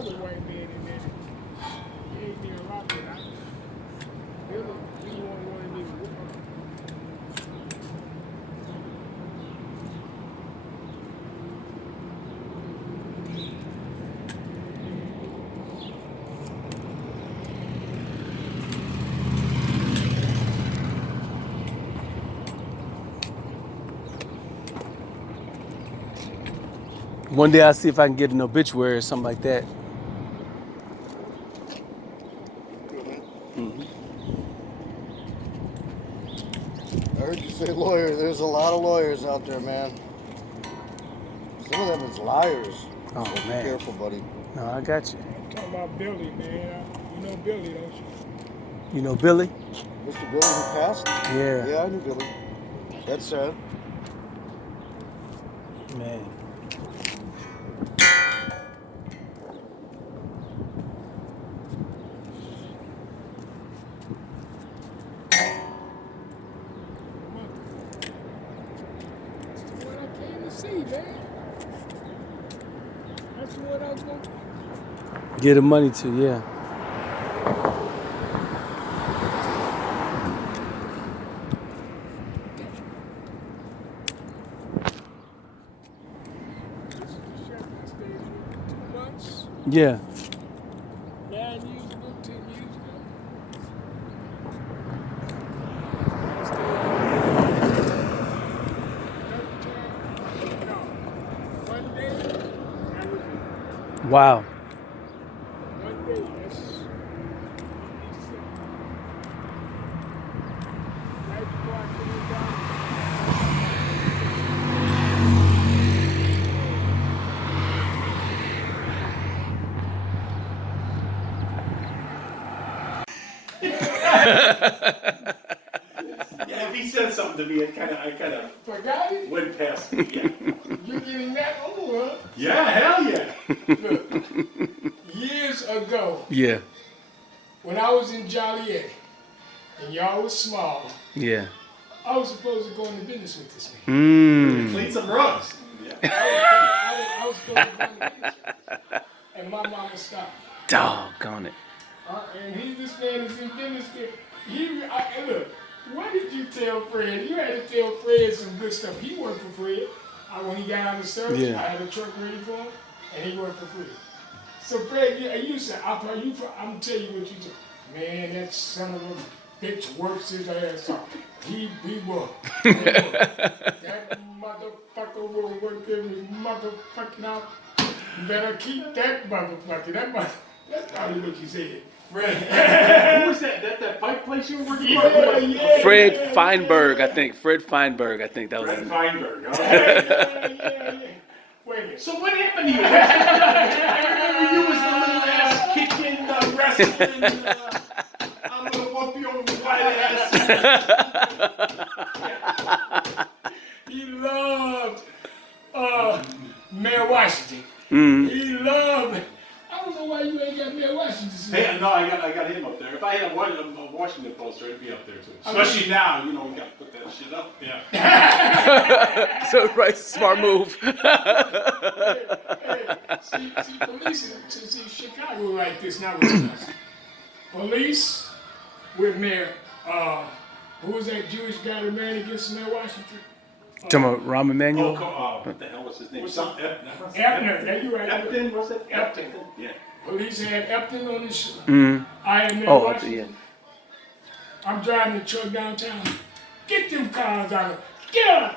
another white man in there. He ain't near a lot, but he wanted me to whoop him. One day I'll see if I can get an obituary or something like that. Mm-hmm. I heard you say lawyer. There's a lot of lawyers out there, man. Some of them is liars. Oh, so man. Be careful, buddy. No, I got you. I'm talking about Billy, man. You know Billy, don't you? You know Billy? Mr. Billy who passed? Yeah. Yeah, I knew Billy. That's sad. Man. That's what I came to see, man. That's what I was going to Get the money to, yeah. This is the chef I stayed with 2 months, Yeah. 9 years ago, 10 years ago. One day, that was it. Wow. One day, that's right before I came down. Yeah, if he said something to me, I kind of Forgot it? went past it. Yeah. You're getting that old, huh? Yeah, hell yeah. Look, years ago, Yeah. when I was in Joliet, and y'all was small, Yeah. I was supposed to go into business with this man. Clean some rugs. Yeah. I was supposed to go into business with this man. And my mama stopped. Doggone it. And this man is in business here. Look, what did you tell Fred? You had to tell Fred some good stuff. He worked for Fred. When he got out of service, Yeah. I had a truck ready for him, and he worked for Fred. So Fred, you said, I'm gonna tell you what you told. Man, that son of a bitch works his ass off. He will. That motherfucker will work his motherfucking out. You better keep that motherfucker. That's probably what you said. Fred. Who was that? That pipe place you were working for? Fred Feinberg, I think. Fred Feinberg, I think that was Fred his name. Feinberg. Oh. Yeah. Wait a minute. So what happened to you? I remember you was the little ass kicking, wrestling. I'm gonna whoop you over the white ass. He loved Mayor Washington. He loved. I don't know why you ain't got Mayor Washington. Hey, no, I got him up there. If I had a Washington poster, it'd be up there too. Especially now, we got to put that shit up. Yeah. So, right, smart move. See, police, see, Chicago like this now. Police with Mayor, who was that Jewish guy that ran against Mayor Washington? Talking about Rahm Emanuel? What the hell was his name? Epner, yeah, you're right. Epton, was it? Epton. Yeah. Police had Epton on his show. I am Mayor Washington. Yeah. I'm driving the truck downtown. Get them cars out of Get out!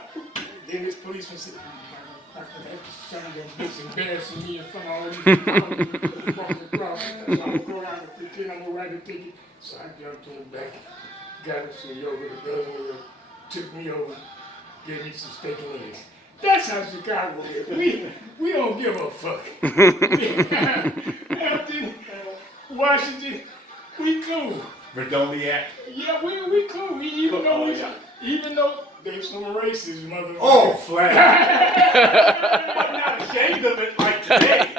Then this policeman said, son of a bitch embarrassing me in front of all these people walking across. So I'm going to go out and pretend I'm going to write a ticket. So I jumped in the back, got him some yogurt, the brother took me over, gave me some steak and eggs. That's how Chicago is. We don't give a fuck. Hampton, Washington, we cool. Verdoniac. Yeah, we cool. Even though there's some racist motherfuckers. Oh, flat. I'm not ashamed of it like today.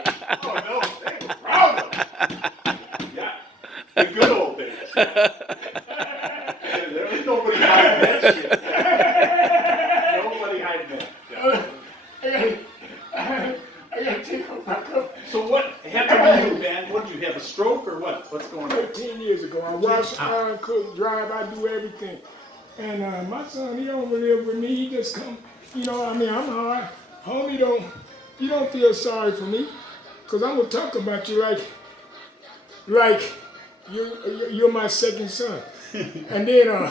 Oh, no, they were proud of it. Yeah, the good old days. There was nobody hiding that shit. Nobody hiding that. Yeah. I gotta take off my coat. So what happened to you? I wash, iron, cook, drive. I do everything. And my son, he don't live with me. He just come. You know, I mean, I'm hard. Homie, you don't feel sorry for me, cause I'm gonna talk about you like you're my second son. And then,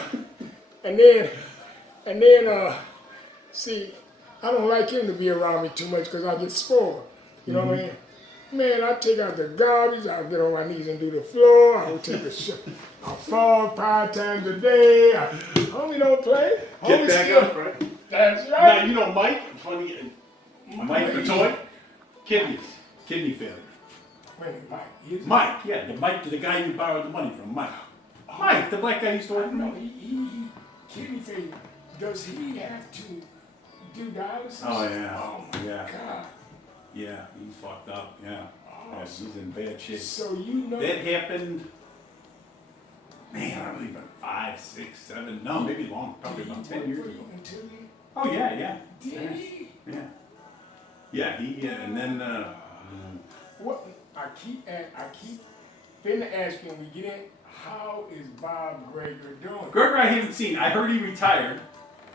see, I don't like him to be around me too much because I get spoiled. You know what I mean? Man, I take out the garbage, I'll get on my knees and do the floor, I'll take a shit. I'll fall 5 times a day. Homie don't play. Get Homie back still, up, right? That's Now, right. you know Mike, funny, Mike Batoy, kidney failure. Wait, Mike, is Mike, yeah, the guy you borrowed the money from, Mike. Mike, the black guy used to work for No, me. he kidney failure. Does he have to do dialysis? Oh, yeah. Oh my Yeah. God. Yeah, he's fucked up, yeah. Oh, Yeah, he's in bad shape. So you know. That happened, man, I don't even, 5, 6, 7, no, maybe long, probably about 10 years ago. Until he Oh, yeah. did he? Yeah. Yeah, and then, What I keep finna ask you when we get in, how is Bob Greger doing? Gregor I haven't seen, I heard he retired.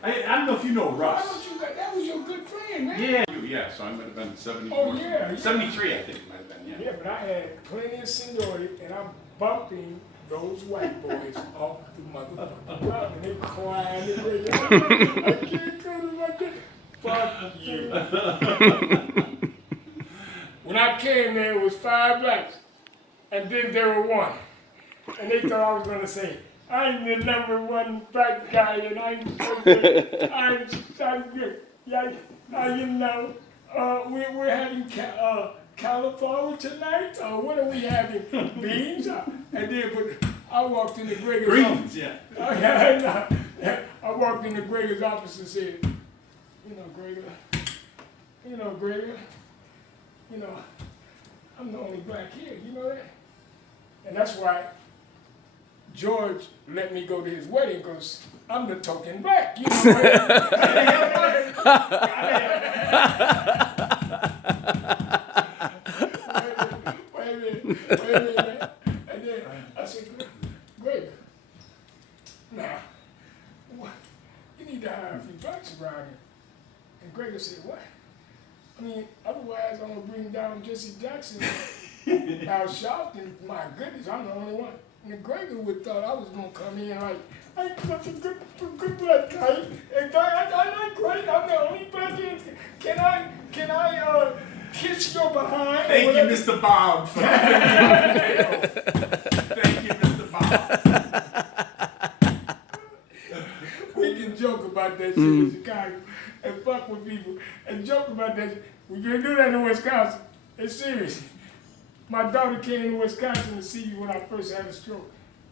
I don't know if you know Why Russ. don't you got that was your good friend, man. Yeah, so I might have been 74. Oh, yeah. 73, I think it might have been, yeah. Yeah, but I had plenty of seniority and I'm bumping those white boys off the motherfucking ground and they crying and they I can't go to my day. Fuck you. When I came there, it was 5 blacks, and then there were 1. And they thought I was gonna say, I'm the #1 black guy, and I'm so good. I'm so good. Yeah, you know, we're having California tonight, or what are we having? Beans? And then, but I walked into Gregor's office. Greens, yeah. I walked into Gregor's office and said, Gregor, I'm the only black here, you know that? And that's why George let me go to his wedding, because I'm the token black, you know what? Wait a minute, man. And then I said, Gregor, now, you need to hire a few blacks around here. And Gregor said, what? I mean, otherwise I'm gonna bring down Jesse Jackson, Al Sharpton. My goodness, I'm the only one. And Gregor would thought I was gonna come in like, I'm such a good black guy, and I'm not great. I'm the only black guy. Can I kiss your behind? Thank you, Mr. Bob. For Thank you, Mr. Bob. We can joke about that shit in Chicago and fuck with people and joke about that shit. We can do that in Wisconsin. It's serious. My daughter came to Wisconsin to see me when I first had a stroke,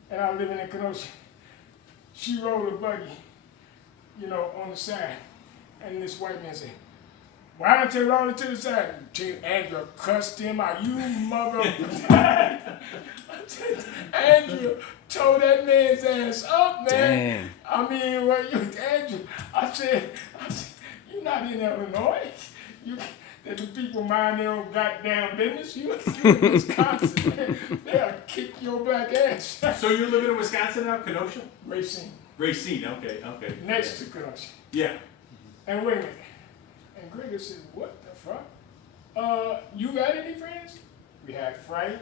and I live in Kenosha. She rolled a buggy, on the side, and this white man said, why don't you roll it to the side? Andrew cussed him out, you mother. Andrew tore that man's ass up, man. Damn. I mean, Andrew, I said, you're not in Illinois. That the people mind their own goddamn business. You in Wisconsin, man. They'll kick your black ass. So you're living in Wisconsin now, Kenosha? Racine, Racine, okay. next to Kenosha. Yeah. And wait a minute. And Gregor said, what the fuck? You got any friends? We had Frank,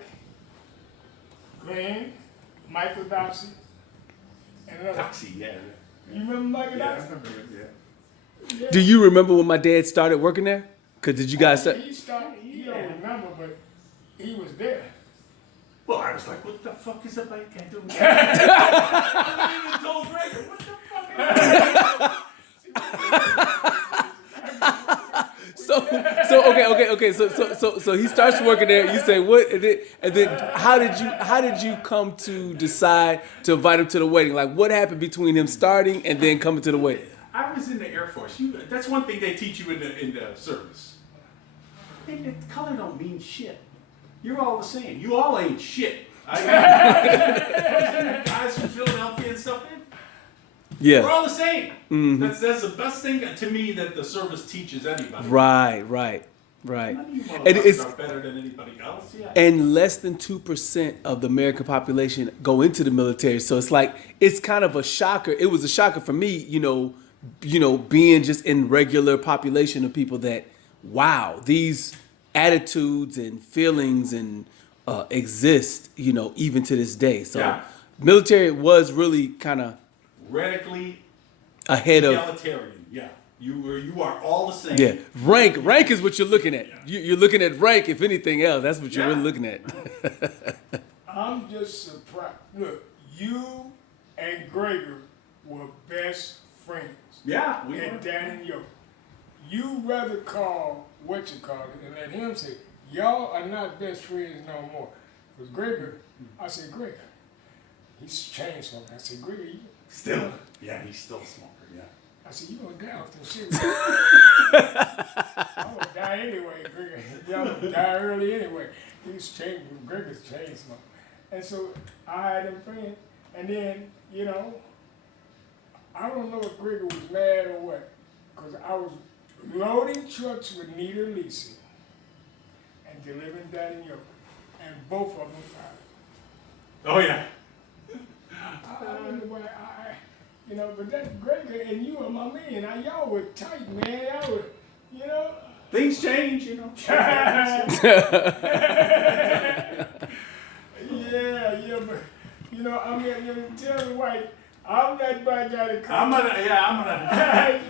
Glenn, Michael Doxey, and another. Taxi, yeah. You remember Michael Yeah, I Doxey? remember it, Yeah. Do you remember when my dad started working there? Cause did you guys start? He don't remember, but he was there. Well, I was like, what the fuck is a black guy doing? I even told Gregor, what the fuck So he starts working there. You say what? And then how did you come to decide to invite him to the wedding? Like what happened between him starting and then coming to the wedding? I was in the Air Force. That's one thing they teach you in the service. The color don't mean shit. You're all the same. You all ain't shit. Guys from Philadelphia and stuff, man. Yeah. We're all the same. Mm-hmm. That's the best thing to me that the service teaches anybody. Right. Right. You And motherfuckers are better than anybody else. Yeah. and less than 2% of the American population go into the military. So it's like it's kind of a shocker. It was a shocker for me, being just in regular population of people that, wow, these attitudes and feelings and exist, even to this day. So Yeah. military was really kind of Radically ahead of. egalitarian. Yeah. You are all the same. Yeah, rank is what you're looking at. You're looking at rank. If anything else, that's what you're really looking at. I'm just surprised. Look, you and Gregor were best friends. Yeah. We And were. Dan and Yo. You rather call and let him say, y'all are not best friends no more. Because Gregor, I said, Gregor, he's changed something. I said, Gregor, you Still. Yeah, he's still smoker. Yeah. I said, you gonna die off them cigarettes. I'm gonna die anyway, Gregor. Y'all gonna die early anyway. He's changed, Gregor's changed something. And so I had them friends, and then, I don't know if Gregor was mad or what, because I was loading trucks with Nita Lisi and delivering that in York, and both of them fired. Oh yeah. I don't know why but that's Gregor and you are my man. Now y'all were tight, man. Y'all were, Things change, yeah, but tell the wife, I'm that bad guy to come. I'm gonna.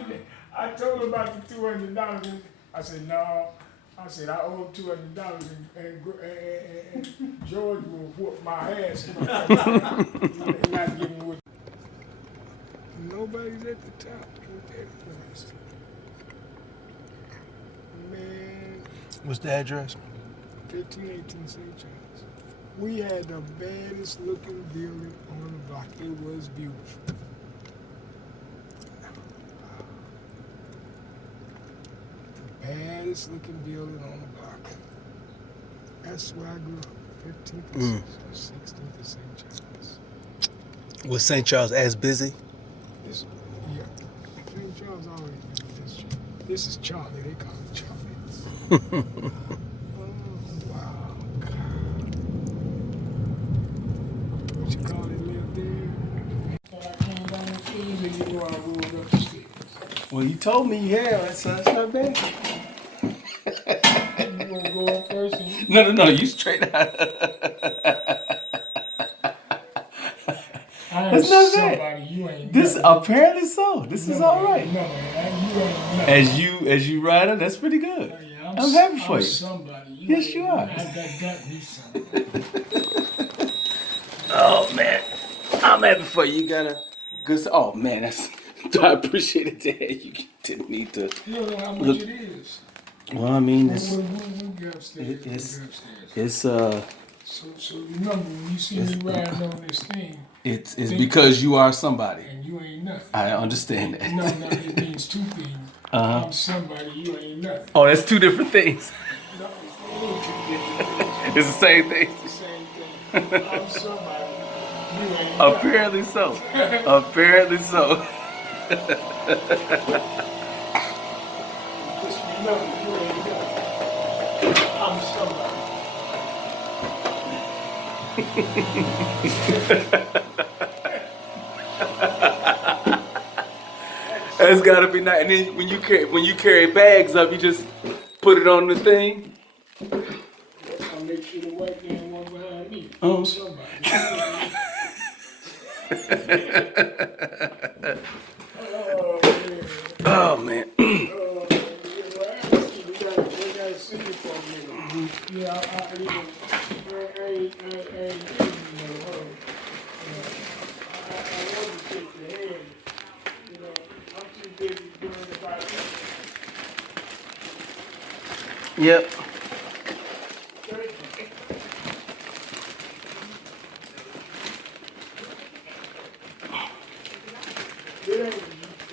I told her about the $200. And I said, no. I said, I owe him $200 and George will whoop my ass and not give me what. Nobody's at the top. Ain't that fast? Man, What's the address? 1518 St. Charles. We had the baddest looking building on the block. It was beautiful. The baddest looking building on the block. That's where I grew up. 15th and 16th and St. Charles. Was St. Charles as busy? Yeah. St. Charles always been this. This is Charlie. They call it Charlie. Wow. What you call it, live there? And I came down the stairs and I rolled up the stairs. Well, you told me, that's not bad. You gonna go up first and No, you straight out. I am That's not bad. somebody you ain't This nothing. apparently so. This is all right. No, man, you ain't nothing. As you ride up, that's pretty good. Yeah, I'm happy for I'm you. somebody. Yes, you are. I got me somebody. Oh man, I'm happy for you. You got a good. Oh man, that's. I appreciate it, Dad. You didn't need to. You don't know how much Look. it is. Well, I mean, We'll get upstairs. We'll get upstairs. it's So remember, when you see me riding on this thing, it's because you are somebody. and you ain't nothing. I understand that. No, it means two things. I'm somebody, you ain't nothing. Oh, that's two different things. No, it ain't two different things. It's the same thing. It's the same thing. I'm somebody, you ain't nothing. Apparently so. Apparently so. Just remember, you ain't nothing. I'm somebody. That's gotta be nice. And then when you carry bags up, you just put it on the thing. I'll make sure the white man one behind me. Oh. I'm somebody. Oh man. Yep. It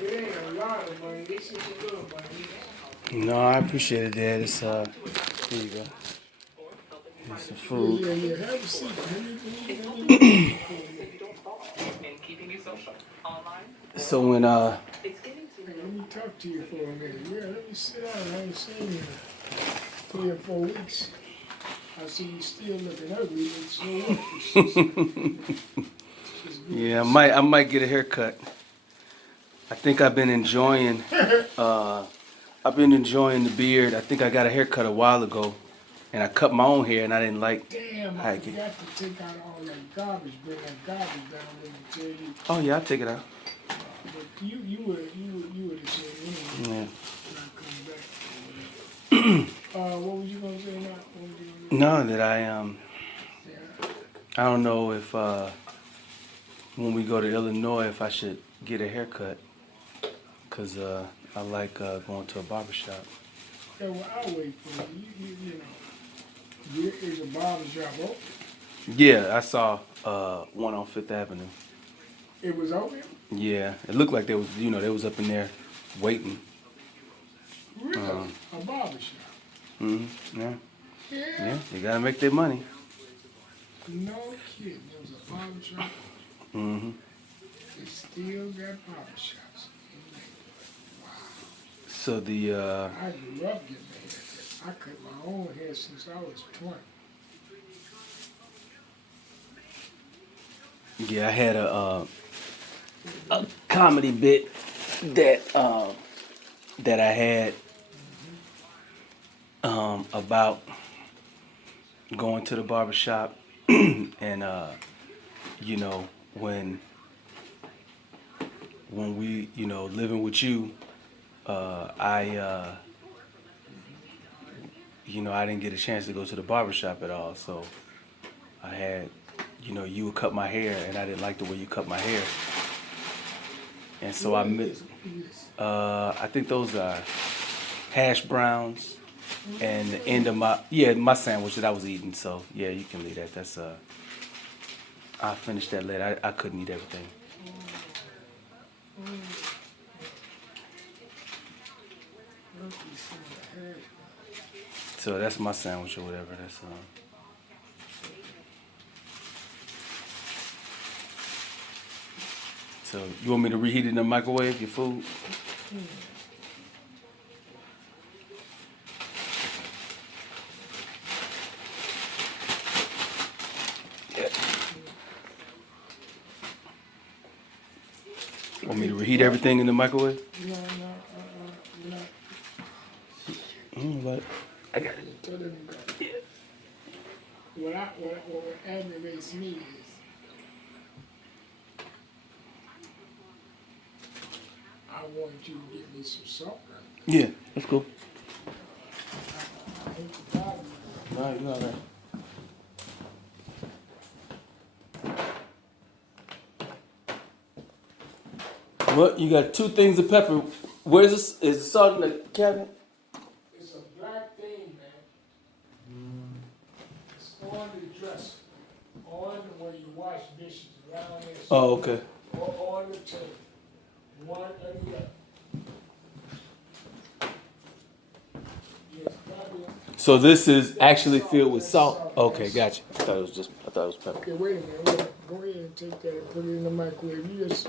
ain't a lot of money. This is a little money. No, I appreciate it, Dad. It's here you go. Here's some food. Yeah, have a seat. So when Let me talk to you for a minute. Yeah, let me sit down. I ain't seen you. 3 or 4 weeks. I see you still looking ugly. It's so what? It's good. Yeah, I might get a haircut. I think I've been enjoying the beard. I think I got a haircut a while ago, and I cut my own hair, and I didn't like. Damn, I forgot to take out all that garbage. Bring that garbage down when I tell you. Oh yeah, I'll take it out. But you would have said anyway. Yeah. When I come back. What was you gonna say now? What was you gonna say? No, that Yeah. I don't know if when we go to Illinois if I should get a haircut, cause I like going to a barbershop. Yeah, well, I'll wait for you. You know, there is a barber shop open. Yeah, I saw one on Fifth Avenue. It was open? Yeah, it looked like they was up in there waiting. Really? A barber shop? Yeah. Yeah. Yeah, they gotta make their money. No kidding. There was a barber shop. They still got barber shops. So the I grew up getting a haircut. I cut my own hair since I was 20. yeah, I had a comedy bit that I had about going to the barbershop and you know when we living with you I I didn't get a chance to go to the barbershop at all, so I had you would cut my hair and I didn't like the way you cut my hair, and so I think those are hash browns and the end of my sandwich that I was eating. So yeah, you can leave that. That's I finished that later. I couldn't eat everything. So that's my sandwich or whatever. That's So you want me to reheat it in the microwave, your food? Yeah. Want me to reheat everything in the microwave? No. But I got it. Yeah. What aggravates me is I want you to get me some salt. Right? Yeah, that's cool. I hate to bother you. All right, you all right. What? You got 2 things of pepper. Where's this? Is the salt in the cabinet? It's a black thing, man. It's on the dresser, on where you wash dishes around there. Oh, okay. Or on the table. One or the other. Yes, probably. So this is actually filled with salt. Okay, gotcha. I thought it was pepper. Okay, wait a minute. Go ahead and take that and put it in the microwave. You just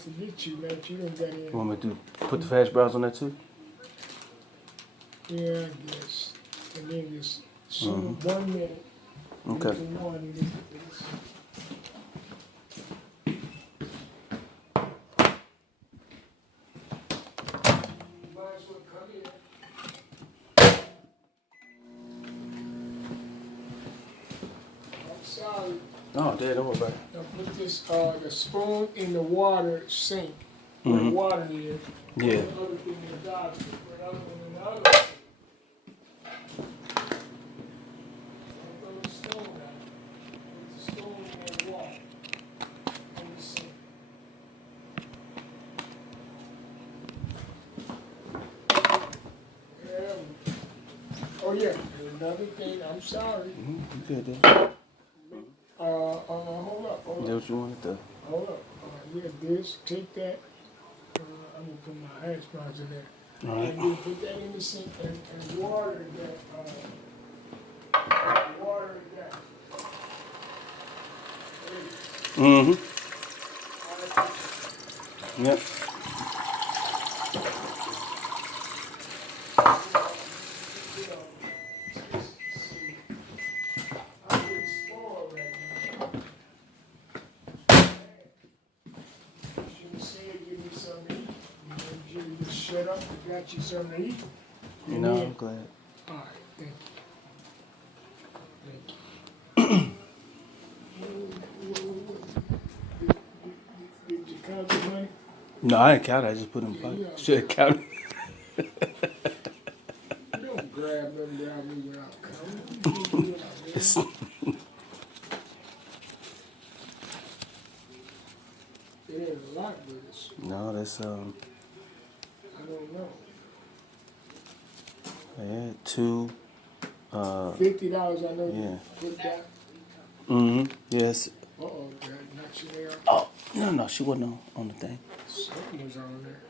forget you, man. You done got in. You want me to put the hash browns on that too? Yeah, I guess. And then just 1 minute. Okay. You know, and this. Might as well come in. I'm sorry. Oh, Dad, don't worry about it. Now put this the spoon in the water sink. Where the water is. Yeah. Put the other thing in the garbage. Put the other one in the other sink. Throw the stone out. Put the stone in that water. In the sink. There we go. Oh yeah, and another thing, I'm sorry. You good, Dad? Hold up. Is that what you wanted to? Hold up. Yeah, this, take that. I'm gonna put my hash browns in there. All right. And you put that in the sink and water that. Water that. Mm-hmm. Yep. just shut up and got you something to eat. And No, then- I'm glad. All right, thank you. Thank you. Did you count the money? No, I didn't count it. I just put it in my Yeah, pocket. yeah. Should have counted. You don't grab them down me without counting. You do it out there. It's- It ain't a lot, but it's, No, that's I don't know. yeah, 2. $50 I know Yeah. you put that. Yes. Uh-oh, that not you there. Oh, no, she wasn't on the thing. Something was on there.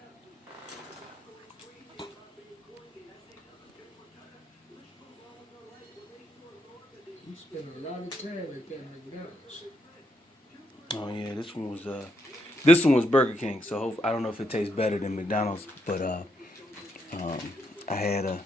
You spend a lot of time at that McDonald's. Oh yeah, this one was Burger King. So I don't know if it tastes better than McDonald's, but I had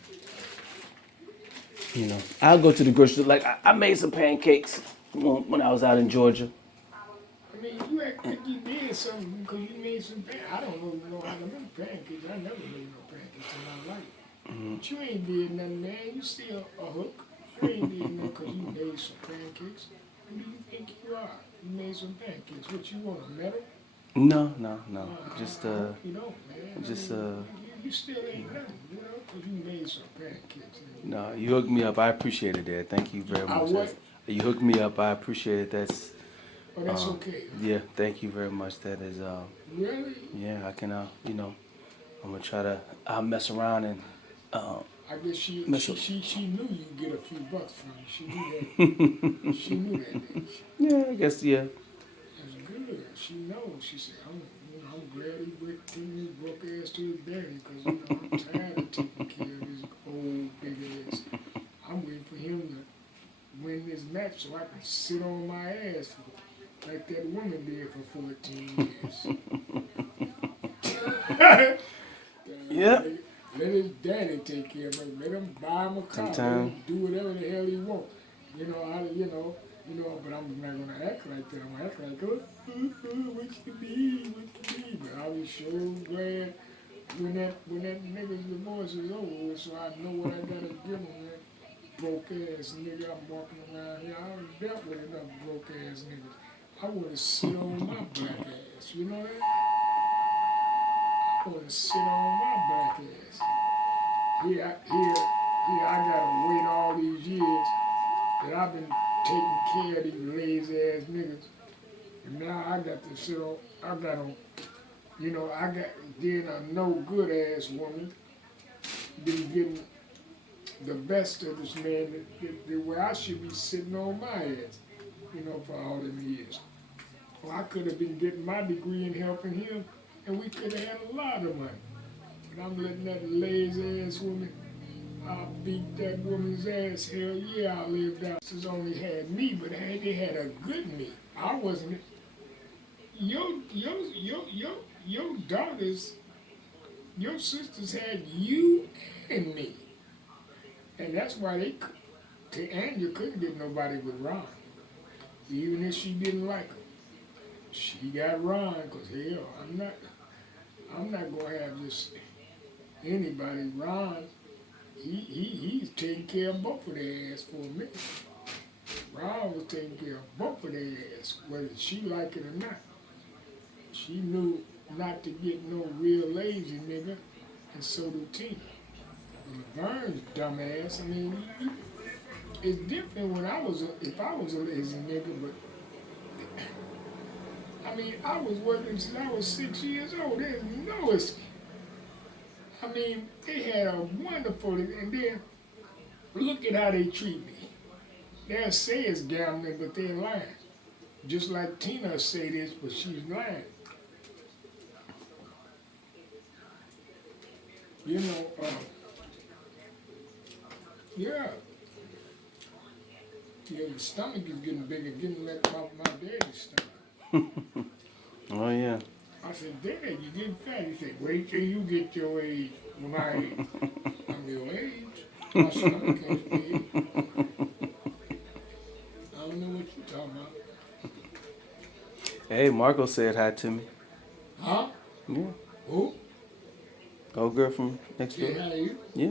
I'll go to the grocery store. Like I made some pancakes when I was out in Georgia. I mean, you act like you did something because you made some pancakes. I don't know how to make pancakes. I never made no pancakes in my life. But you ain't did nothing, man. You still a hook. You ain't did nothing because you made some pancakes. Who do you think you are? You made some pancakes. What you want, a medal? No. Just I hope you don't, man. just, you still ain't nothing, you know, because you made some pancakes. no. You hooked me up. I appreciate it, Dad. Thank you very I much. what? You hooked me up. I appreciate it. That's Oh, that's okay. yeah. Thank you very much. That is Really? yeah. I can I'm gonna try to. I'll mess around and I guess she Miss- knew you'd get a few bucks from you. She knew that. She knew that. Didn't she? yeah. I guess yeah. That's good. She knows. She said, I'm glad he taking his broke ass to his daddy because, I'm tired of taking care of his old big ass. I'm waiting for him to win this match so I can sit on my ass like that woman did for 14 years. Yep. Let his daddy take care of him. Let him buy him a car. Let Sometime. him do whatever the hell he wants. But I'm not gonna act like that. I'm gonna act like, what you need? But I'll be sure glad when that nigga's divorce is over with, so I know what I gotta give him. That broke ass nigga I'm walking around here. I already dealt with enough broke ass niggas. I wanna sit on my black ass. You know that? I wanna sit on my black ass. Here I gotta wait all these years that I've been taking care of these lazy ass niggas. And now I got to sit on, then a no good ass woman been getting the best of this man, the way I should be sitting on my ass, for all them years. Well, I could have been getting my degree and helping him, and we could have had a lot of money. But I'm letting that lazy ass woman, I beat that woman's ass. Hell yeah, I lived out. Sisters only had me, but they had a good me. I wasn't. Your daughters, your sisters had you and me, and that's why Anya couldn't get nobody with Ron, even if she didn't like him. She got Ron, cause hell, I'm not gonna have this anybody. Ron. He's taking care of both of their ass for me. Ron was taking care of both of their ass, whether she liked it or not. She knew not to get no real lazy nigga, and so did Tina. Laverne dumbass. I mean, it's different when if I was a lazy nigga, but I mean, I was working since I was 6 years old. There's no excuse. I mean, they had a wonderful, and then look at how they treat me. They'll say it's gambling, but they're lying. Just like Tina say this, but she's lying. Yeah. Yeah, the stomach is getting bigger, getting like my daddy's stomach. Oh yeah. I said, Dad, you're getting fat. He said, wait till you get your age. My age. I'm your age. My stomach ain't big. I don't know what you're talking about. Hey, Marco said hi to me. Huh? Yeah. Who? Old girl from next door. Yeah, you. Yeah.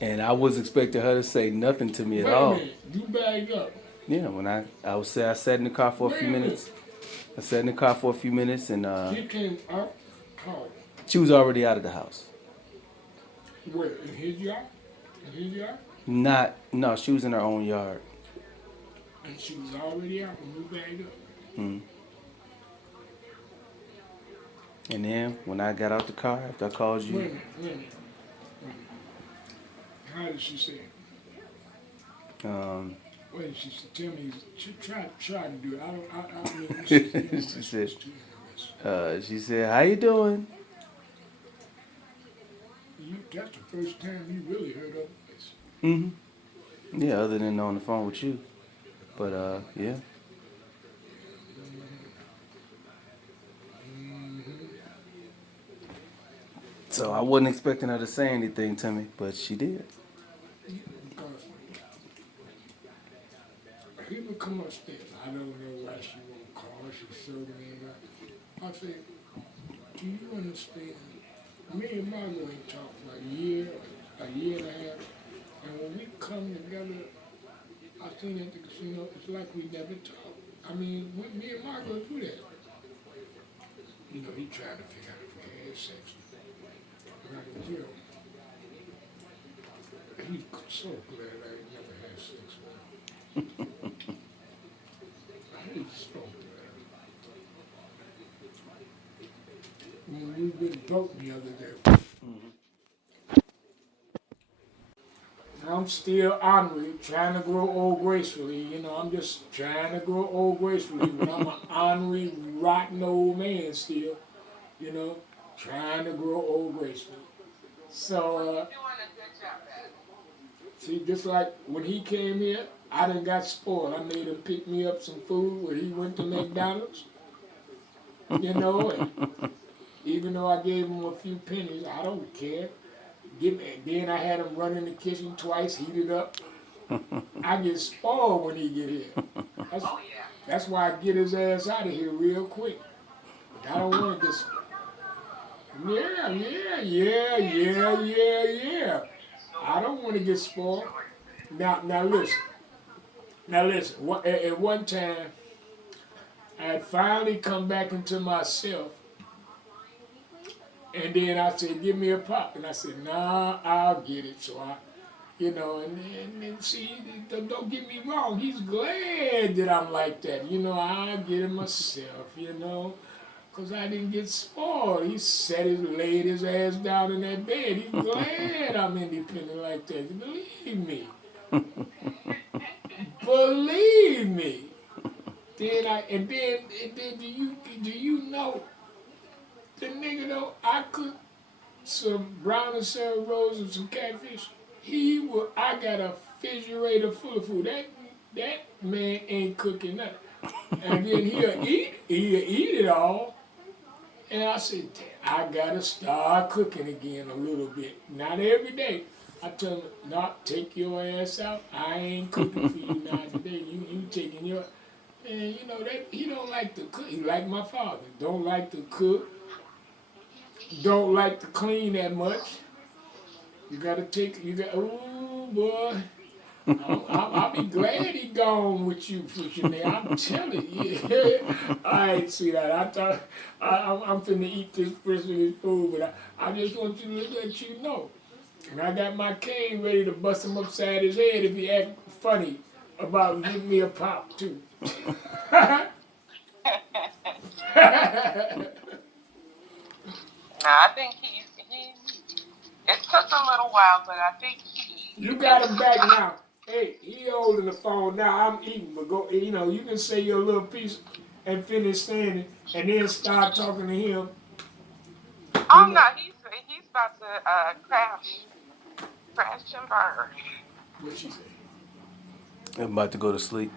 And I was expecting her to say nothing to me at Wait a all. minute. You bagged up. Yeah, when I would say I sat in the car for a Wait few a minute. minutes. I sat in the car for a few minutes and She came up. Oh, she was already out of the house. where? In his yard? In his yard? No, she was in her own yard. And she was already out when you bagged up. Mm. And then when I got out the car after I called Wait a you, minute. Wait a minute. How did she say it? Wait, she said, tell me, she try to do it. I mean, She said, she said, "How you doing?" That's the first time you really heard her voice. Mm-hmm. Yeah, other than on the phone with you. But yeah. So I wasn't expecting her to say anything to me, but she did. Because he would come upstairs. I don't know why she won't call. She showed me. I said, do you understand? Me and Margot ain't talked for a year and a half. And when we come together, I seen at the casino, it's like we never talked. I mean, me and Margot do that. You know, he tried to figure out if we had sex. And I could tell. He's so glad I ain't never had sex with him. He's so glad. When we been broke the other day, I'm still ornery, trying to grow old gracefully. You know, I'm just trying to grow old gracefully, but I'm an ornery, rotten old man still. You know, trying to grow old gracefully. So, see, just like when he came here, I done got spoiled. I made him pick me up some food when he went to McDonald's. You know, and even though I gave him a few pennies, I don't care. Then I had him run in the kitchen twice, heated up. I get spoiled when he get here. That's why I get his ass out of here real quick. I don't want to get spoiled. Yeah. I don't want to get spoiled. Now listen. At one time, I had finally come back into myself. And then I said, give me a pop. And I said, nah, I'll get it. So and then see, don't get me wrong. He's glad that I'm like that. You know, I'll get it myself, because I didn't get spoiled. He laid his ass down in that bed. He's glad I'm independent like that. Believe me. Believe me. Then do you know? The nigga though, I cooked some brown and Sarah rolls and some catfish. I got a refrigerator full of food. That man ain't cooking nothing. And then he'll eat it all. And I said, I gotta start cooking again a little bit. Not every day. I tell him, no, take your ass out. I ain't cooking for you now today. You taking your, and that he don't like to cook. He like my father. Don't like to cook. Don't like to clean that much. Oh boy. I'll be glad he gone with you, Fushionary. I'm telling you. I ain't see that. I thought I'm finna eat this person's food, but I just want you to let you know. And I got my cane ready to bust him upside his head if he act funny about giving me a pop too. No, I think he's it took a little while, but I think You got him back now. Hey, he holding the phone now. I'm eating, but go. You can say your little piece and finish standing, and then start talking to him. oh no, he's about to crash and burn. What she say? I'm about to go to sleep.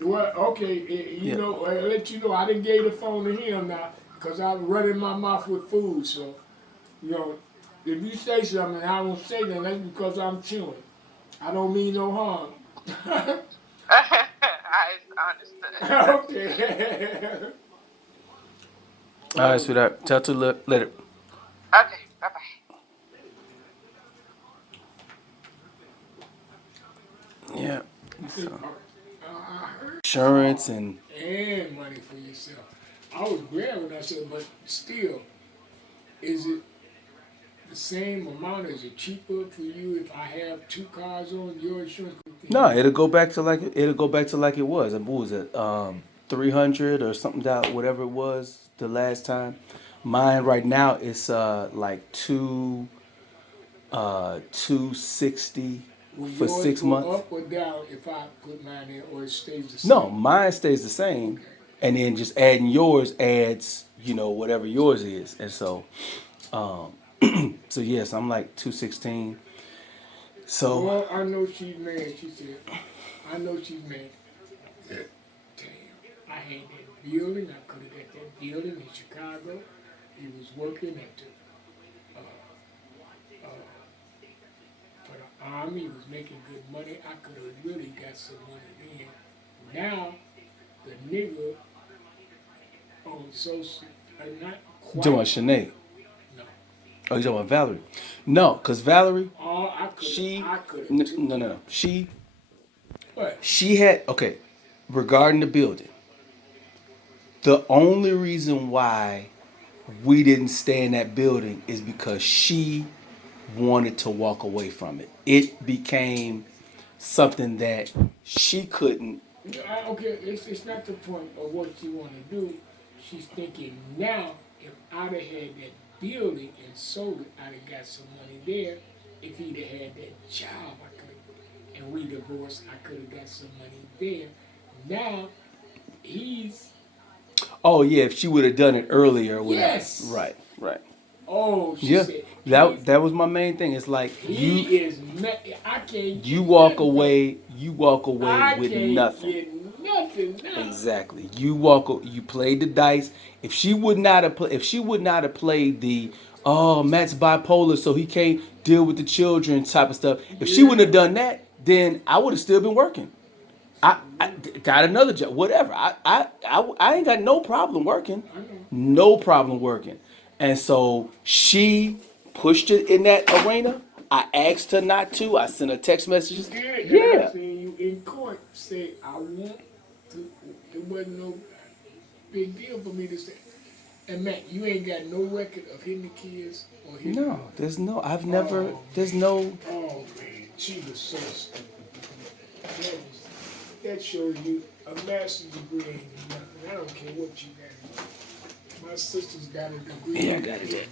Well, okay, I'll let you know. I done gave the phone to him now, because I'm running my mouth with food. So, if you say something and I won't say nothing, that's because I'm chewing. I don't mean no harm. I understood. Okay. All right, sweetheart. Tell to later. Okay, bye bye. Yeah. You think, I heard Insurance and and money for yourself. I was glad when I said, but still, is it the same amount? Is it cheaper for you if I have two cars on your insurance? no, it'll go back to like it was. And what was it? 300 or something down, whatever it was the last time. Mine right now is like 260 Will for yours 6 go months. up or down if I put mine in, or it stays the same? No, mine stays the same, and then just adding yours adds, whatever yours is, and so, so yes, I'm like 216. So Well, I know she's mad. She said, I know she's mad. Damn, I had that building. I could have got that building in Chicago. He was working at the, for the Army. He was making good money. I could have really got some money then. Now, the nigga on social, not you quite. talking about Shanae? No. Oh, you talking about Valerie? No, cause Valerie, All I could she, have, I could have no, What? she had okay. Regarding the building, the only reason why we didn't stay in that building is because she wanted to walk away from it. It became something that she couldn't. Okay, it's not the point of what you want to do. She's thinking now, if I'd have had that building and sold it, I'd have got some money there. If he'd have had that job, I could have, and we divorced, I could have got some money there. Now, he's, Oh yeah, if she would have done it earlier or whatever. yes. Right, right. Oh, she Yeah, said, that was my main thing. It's like he you is, I can't you get walk nothing from- away, you walk away I with can't nothing. get nothing now. Exactly. You played the dice. If she would not have played the Matt's bipolar so he can't deal with the children type of stuff. If she wouldn't have done that, then I would have still been working. I got another job, whatever. I ain't got no problem working. No problem working. And so she pushed it in that arena. I asked her not to. I sent her text messages. Good. And Yeah. I'm seeing you in court say, I want to, it wasn't no big deal for me to say. And Matt, you ain't got no record of hitting the kids or hitting No, I've never, there's no, Oh man, she was so stupid. That shows you a master's degree ain't nothing. I don't care what you got. My sister's got a degree. yeah, I got it.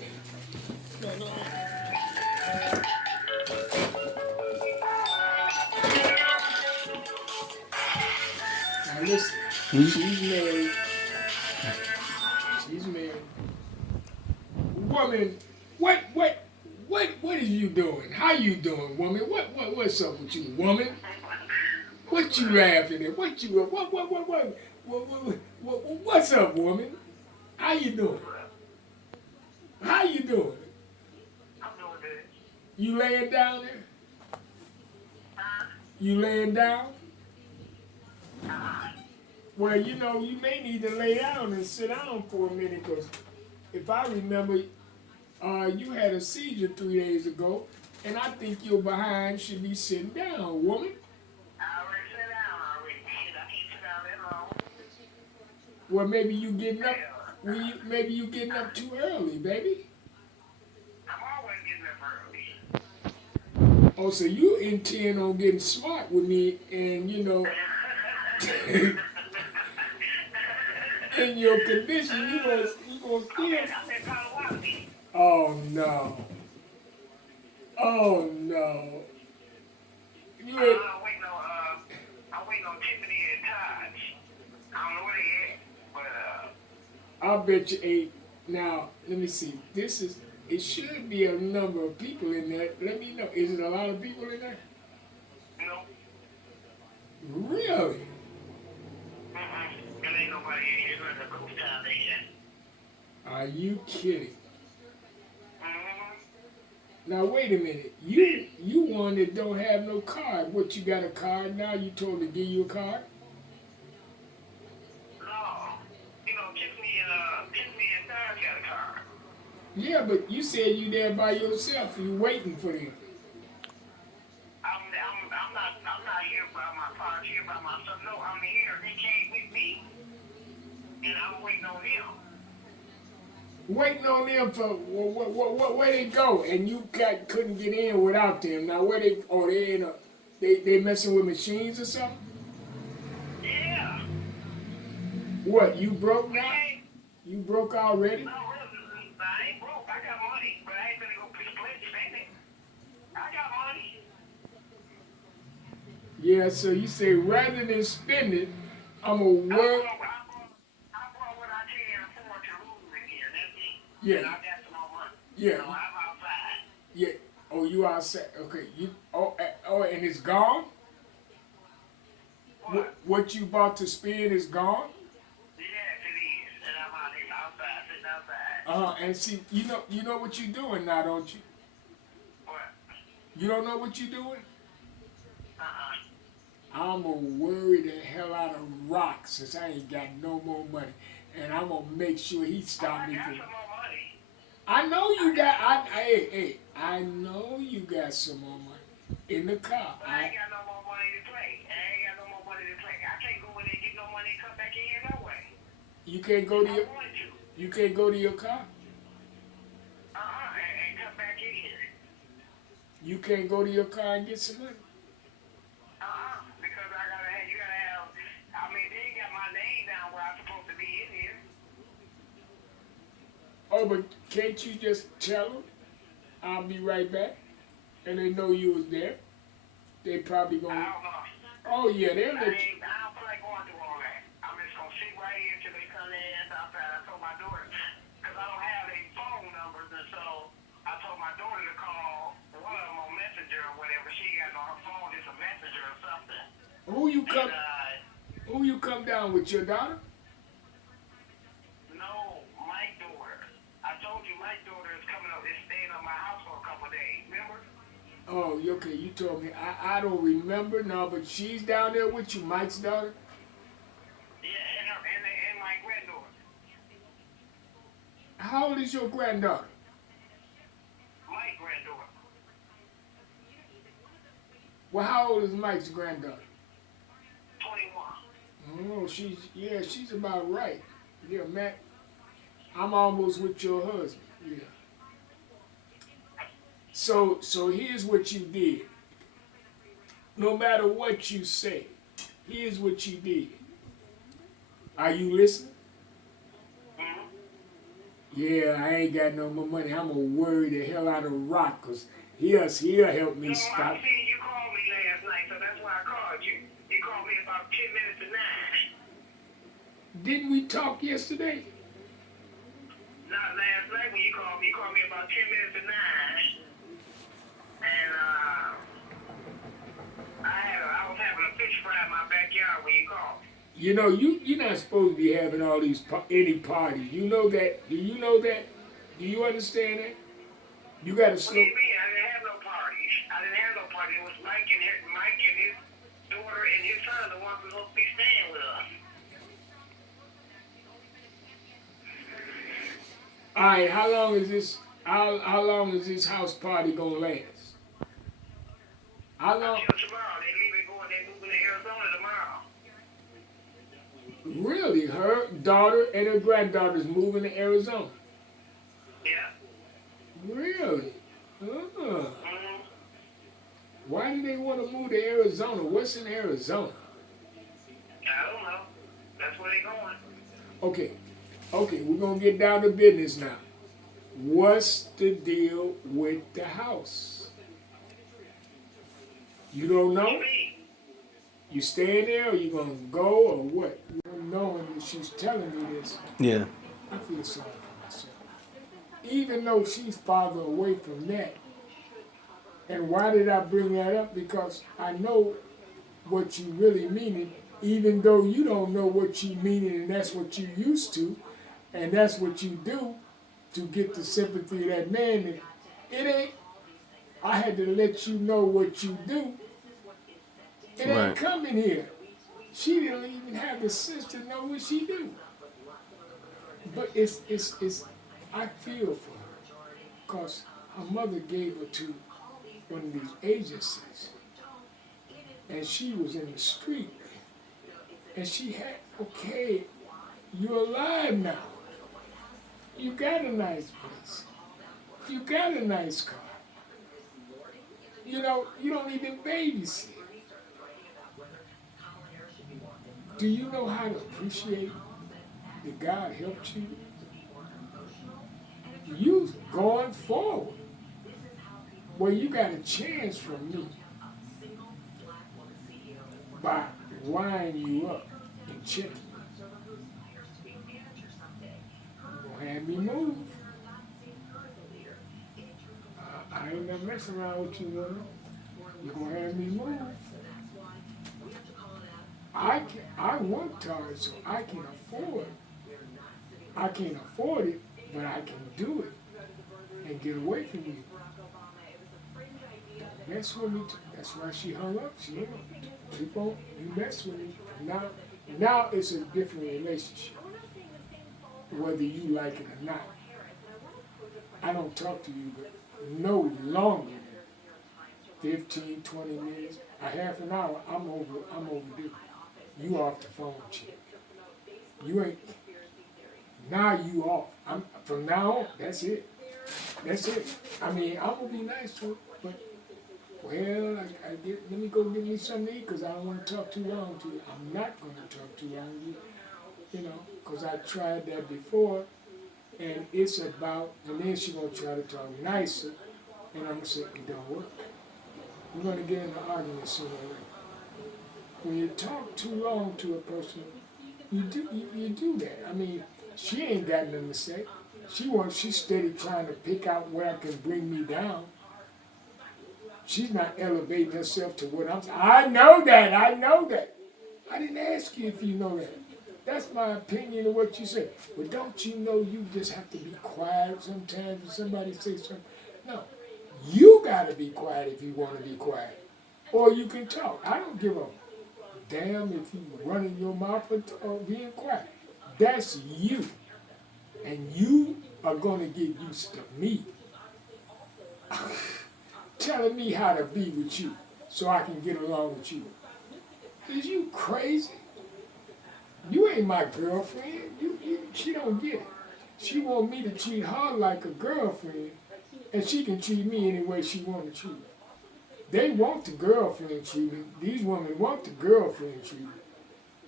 Now listen, she's married. She's married. Woman, what is you doing? How you doing, woman? What's up with you, woman? What you laughing at? What's up, woman? How you doing? How you doing? I'm doing good. You laying down there? You laying down? Well, you know, you may need to lay down and sit down for a minute, because if I remember, you had a seizure 3 days ago, and I think your behind should be sitting down, woman. I already sat down already. Shit, I can't sit down that long. Well, maybe you getting up. Maybe you getting up too early, baby. I'm always getting up early. Oh, so you intend on getting smart with me, and you know, in your condition, you gonna still. I'm in Colorado. Oh no. Oh no. You ain't. I'm waiting on Tiffany and Todd. I don't know where they at, but I bet you ain't. Now, let me see. It should be a number of people in there. Let me know. Is it a lot of people in there? no. Really? There ain't nobody in here during the ghost time they at. Are you kidding? Mm-hmm. Now wait a minute. You one that don't have no card. What, you got a card now? You told to give you a card? No. You know, Tiffany and Todd got a car. Yeah, but you said you there by yourself. You waiting for them. I'm not here by my parents, here by myself. No, I'm here. They came with me, and I'm waiting on them. Waiting on them for where they go, and you couldn't get in without them. Now where they? Oh, they in a they messing with machines or something? Yeah. What? You broke now? Okay. You broke already? No, I ain't broke. I got money, but I ain't gonna go spend it. I got money. Yeah. So you say rather than spend it, I'm gonna I work. bought what I can afford to lose again. That's it. Yeah. And I got some more money. Yeah. So I'm outside. Yeah. Oh, you outside? Okay. You. Oh, and it's gone. What? What you bought to spend is gone. Yes, it is. And I'm out here outside, sitting outside. And see, you know what you're doing now, don't you? What? You don't know what you're doing? Uh-uh. I'm gonna worry the hell out of Rock since I ain't got no more money, and I'm gonna make sure he stop I me got from. some more money. I know you got. I know you got some more money in the car. But I ain't got no more money to play. I can't go in there and get no money and come back in here no way. You can't go to I your. wanted to. You can't go to your car. And come back in here. You can't go to your car and get some money. Because you gotta have, they ain't got my name down where I'm supposed to be in here. Oh, but can't you just tell them I'll be right back, and they know you was there? They probably I gonna. don't know. Oh yeah, they'll I let you. don't feel like going through all that. I'm just gonna sit right here till they come their ass outside. I told my daughter, because I don't have their phone numbers, and so I told my daughter to call one of them on Messenger or whatever. She got on her phone, it's a messenger or something. Who you come? And, Who you come down with? Your daughter? no, my daughter. I told you my daughter is coming up, is staying at my house for a couple of days, remember? Oh, okay. You told me. I don't remember now, but she's down there with you, Mike's daughter. Yeah, and my granddaughter. How old is your granddaughter? My granddaughter. Well, how old is Mike's granddaughter? 21. Oh, she's about right. Yeah, Matt. I'm almost with your husband. Yeah. So here's what you did. No matter what you say, here's what you did. Are you listening? Mm-hmm. Yeah, I ain't got no more money. I'm gonna worry the hell out of Rock, cause he'll help me No, stop. I see you called me last night, so that's why I called you. You called me about 10 minutes to 9. Didn't we talk yesterday? Not last night when you called me about 10 minutes to 9. And I was having a fish fry in my backyard when you called me. You know, you're not supposed to be having all these any parties. You know that? Do you know that? Do you understand that? You got to What slow. do you mean? I didn't have no parties. It was Mike and his daughter and his son, the ones who supposed to be staying with us. All right, how long is this? How long is this house party gonna last? How long? Until tomorrow. They moving to Arizona tomorrow. Really? Her daughter and her granddaughter's moving to Arizona. Yeah. Really? Mm-hmm. Why do they want to move to Arizona? What's in Arizona? I don't know. That's where they going. Okay, we're gonna get down to business now. What's the deal with the house? You don't know? You staying there, or you gonna go, or what? Knowing that she's telling me this, Yeah. I feel sorry for myself. Even though she's farther away from that. And why did I bring that up? Because I know what you really meaning, even though you don't know what you meaning, and that's what you used to, and that's what you do to get the sympathy of that man. And it ain't. I had to let you know what you do. It ain't Right. coming here. She didn't even have the sense to know what she do. But it's I feel for her. because her mother gave her to one of these agencies. And she was in the street. And she had, okay, you're alive now. You got a nice place. You got a nice car. You know, you don't even babysit. Do you know how to appreciate that God helped you? You going forward. Well, you got a chance from me by winding you up and checking you. You gonna have me move. I ain't gonna mess around with you, woman. You gonna have me move. I work hard so I can afford. I can't afford it, but I can do it and get away from you. Don't mess with me. That's why she hung up. She ain't gonna keep on. You mess with me. Now it's a different relationship, whether you like it or not. I don't talk to you, but no longer than 15, 20 minutes, a half an hour, I'm overdue. You off the phone, chick. You ain't. Now you off. From now on, that's it. That's it. I mean, I'm gonna be nice to her, but well, let me go get me something to eat because I don't want to talk too long to you. I'm not going to talk too long to you, you know, because I tried that before, and it's about, and then she's going to try to talk nicer, and I'm going to say, it don't work. We're going to get in an argument sooner or later. When you talk too long to a person, you do that. I mean, she ain't got nothing to say. She's steady trying to pick out where it can bring me down. She's not elevating herself to what I'm saying. I know that. I didn't ask you if you know that. That's my opinion of what you say. But don't you know you just have to be quiet sometimes when somebody says something? No. You got to be quiet if you want to be quiet. Or you can talk. I don't give a damn if you running your mouth or being quiet. That's you. And you are going to get used to me. Telling me how to be with you so I can get along with you. Is you crazy? You ain't my girlfriend. She don't get it. She want me to treat her like a girlfriend, and she can treat me any way she want to treat me. They want the girlfriend treatment. These women want the girlfriend treatment.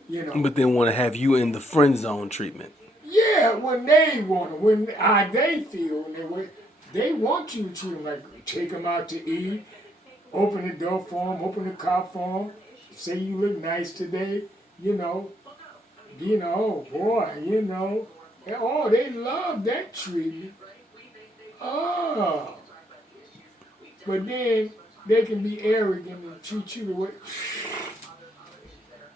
You know. But they want to have you in the friend zone treatment. Yeah, when they want it, when they feel when they want you to treat them like take them out to eat, open the door for them, open the car for them, say you look nice today, you know, oh boy, you know, oh they love that treatment. Oh, but then they can be arrogant and treat you the way.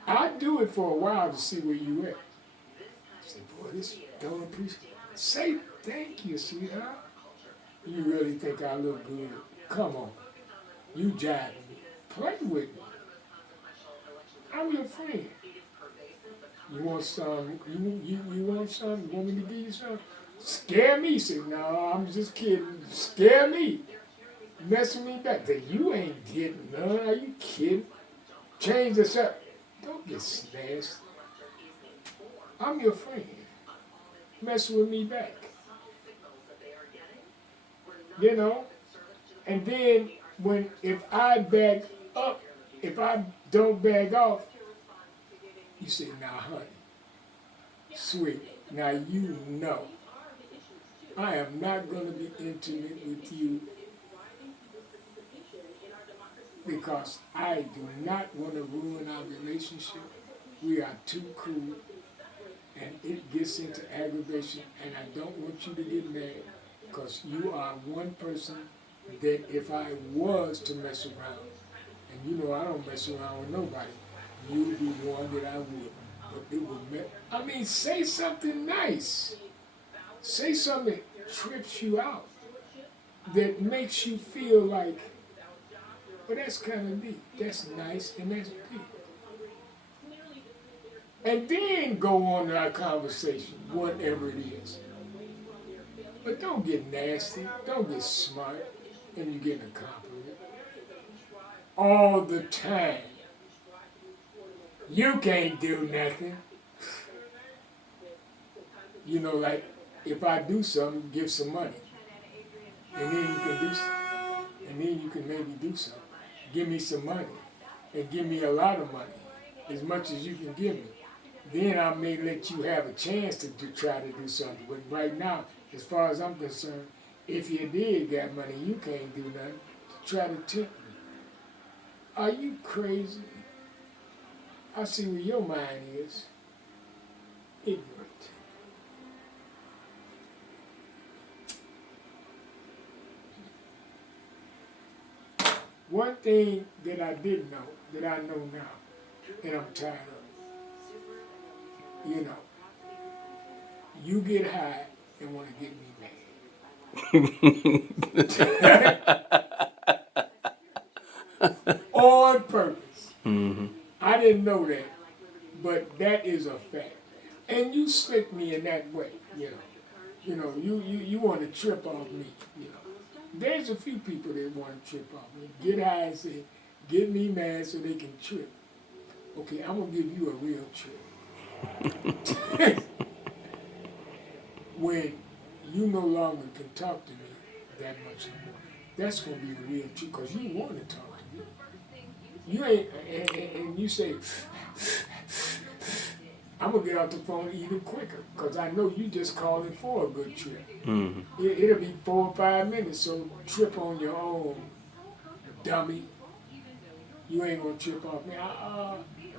I do it for a while to see where you at. I say, boy, this don't appreciate. Say thank you, sweetheart. You really think I look good? Come on. You jiving me. Play with me. I'm your friend. You want some? You want some? You want me to give you some? Scare me. Say, no, I'm just kidding. Scare me. Messing me back. That you ain't getting none. Are you kidding? Change this up. Don't get smashed. I'm your friend. Mess with me back. You know? And then if I back up, if I don't back off, you say, now honey, sweet, now you know I am not going to be intimate with you because I do not want to ruin our relationship. We are too cool and it gets into aggravation and I don't want you to get mad because you are one person that if I was to mess around, and you know I don't mess around with nobody, you would be one that I would. But it would say something nice. Say something that trips you out, that makes you feel like, well, that's kind of neat. That's nice and that's deep. And then go on to our conversation, whatever it is. But don't get nasty. Don't get smart and you get a compliment. All the time. You can't do nothing. You know, like if I do something, give some money. And then you can do and then you can maybe do something. Give me some money. And give me a lot of money. As much as you can give me. Then I may let you have a chance to try to do something. But right now, as far as I'm concerned, if you did got money, you can't do nothing to try to tempt me. Are you crazy? I see where your mind is. Ignorant. One thing that I didn't know, that I know now, and I'm tired of, you know, you get high and want to get me mad. On purpose. Mm-hmm. I didn't know that, but that is a fact. And you slick me in that way, you know. You want to trip off me, you know. There's a few people that want to trip off me. Get high and say, get me mad so they can trip. Okay, I'm going to give you a real trip. When you no longer can talk to me that much anymore, that's going to be a real trip because you want to talk to me. You ain't, and you say, I'm going to get off the phone even quicker because I know you just calling for a good trip. Mm-hmm. It'll be 4 or 5 minutes, so trip on your own, dummy. You ain't going to trip off me.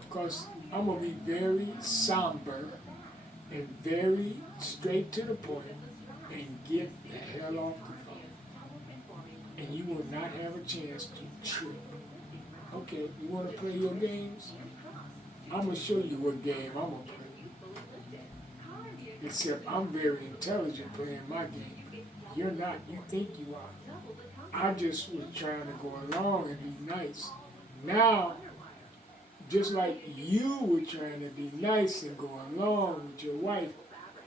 Because I'm going to be very somber and very straight to the point and get the hell off the phone. And you will not have a chance to trip. Okay, you want to play your games? I'm going to show you what game I'm going to play. Except I'm very intelligent playing my game. You're not. You think you are. I just was trying to go along and be nice. Now, just like you were trying to be nice and go along with your wife,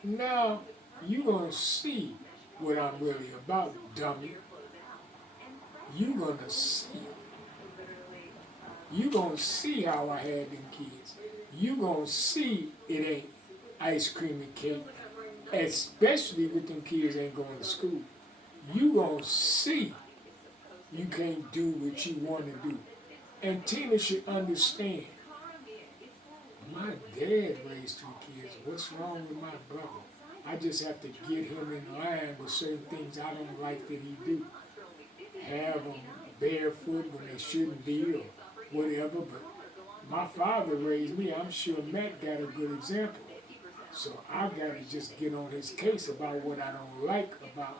now you're going to see what I'm really about, dummy. You're going to see. You're going to see how I had them kids. You're going to see it ain't ice cream and cake, especially with them kids ain't going to school. You're going to see you can't do what you want to do. And Tina should understand. My dad raised 2 kids. What's wrong with my brother? I just have to get him in line with certain things I don't like that he do. Have them barefoot when they shouldn't be or whatever. But my father raised me. I'm sure Matt got a good example. So I got to just get on his case about what I don't like about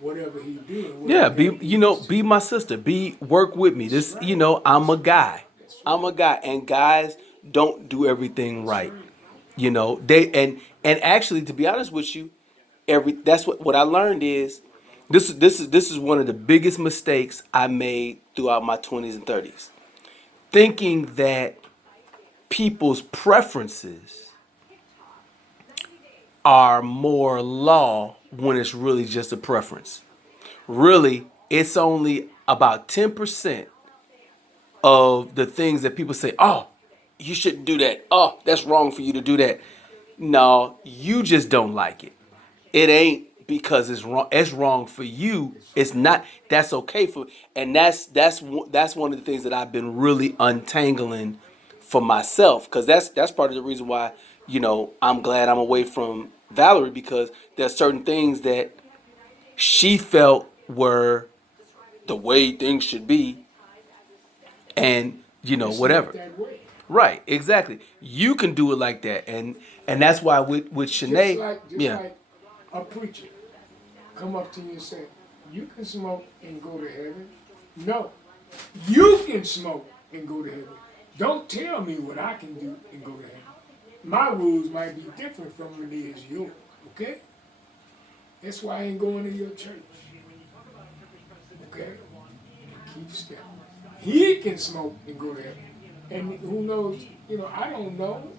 whatever he do. Yeah, be my sister. Work with me. This, I'm a guy. I'm a guy, and guys don't do everything right. They and actually, to be honest with you, that's what I learned is this is one of the biggest mistakes I made throughout my 20s and 30s. Thinking that people's preferences are more law when it's really just a preference. Really, it's only about 10% of the things that people say, oh, you shouldn't do that. Oh, that's wrong for you to do that. No, you just don't like it. It ain't because it's wrong. It's wrong for you. It's not. That's okay for. And that's one of the things that I've been really untangling for myself, because that's part of the reason why I'm glad I'm away from Valerie, because there's certain things that she felt were the way things should be, and It's whatever. not that way. Right, exactly. You can do it like that, and that's why with Shanae, Just like a preacher come up to you and say, you can smoke and go to heaven. No, you can smoke and go to heaven. Don't tell me what I can do and go to heaven. My rules might be different from what it is yours, okay? That's why I ain't going to your church. Okay? And keep stepping. He can smoke and go to heaven. And who knows, I don't know.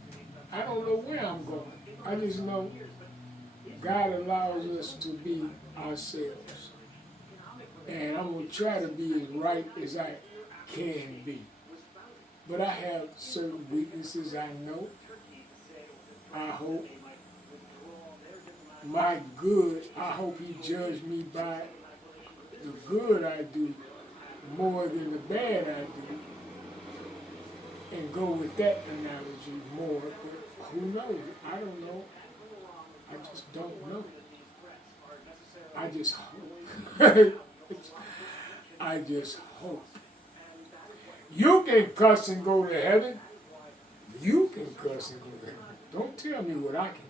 I don't know where I'm going. I just know God allows us to be ourselves. And I'm going to try to be as right as I can be. But I have certain weaknesses I know. I hope my good, I hope he judged me by the good I do more than the bad I do. And go with that analogy more. But who knows? I don't know. I just don't know. I just hope. I just hope. You can cuss and go to heaven. You can cuss and go to heaven. Don't tell me what I can do.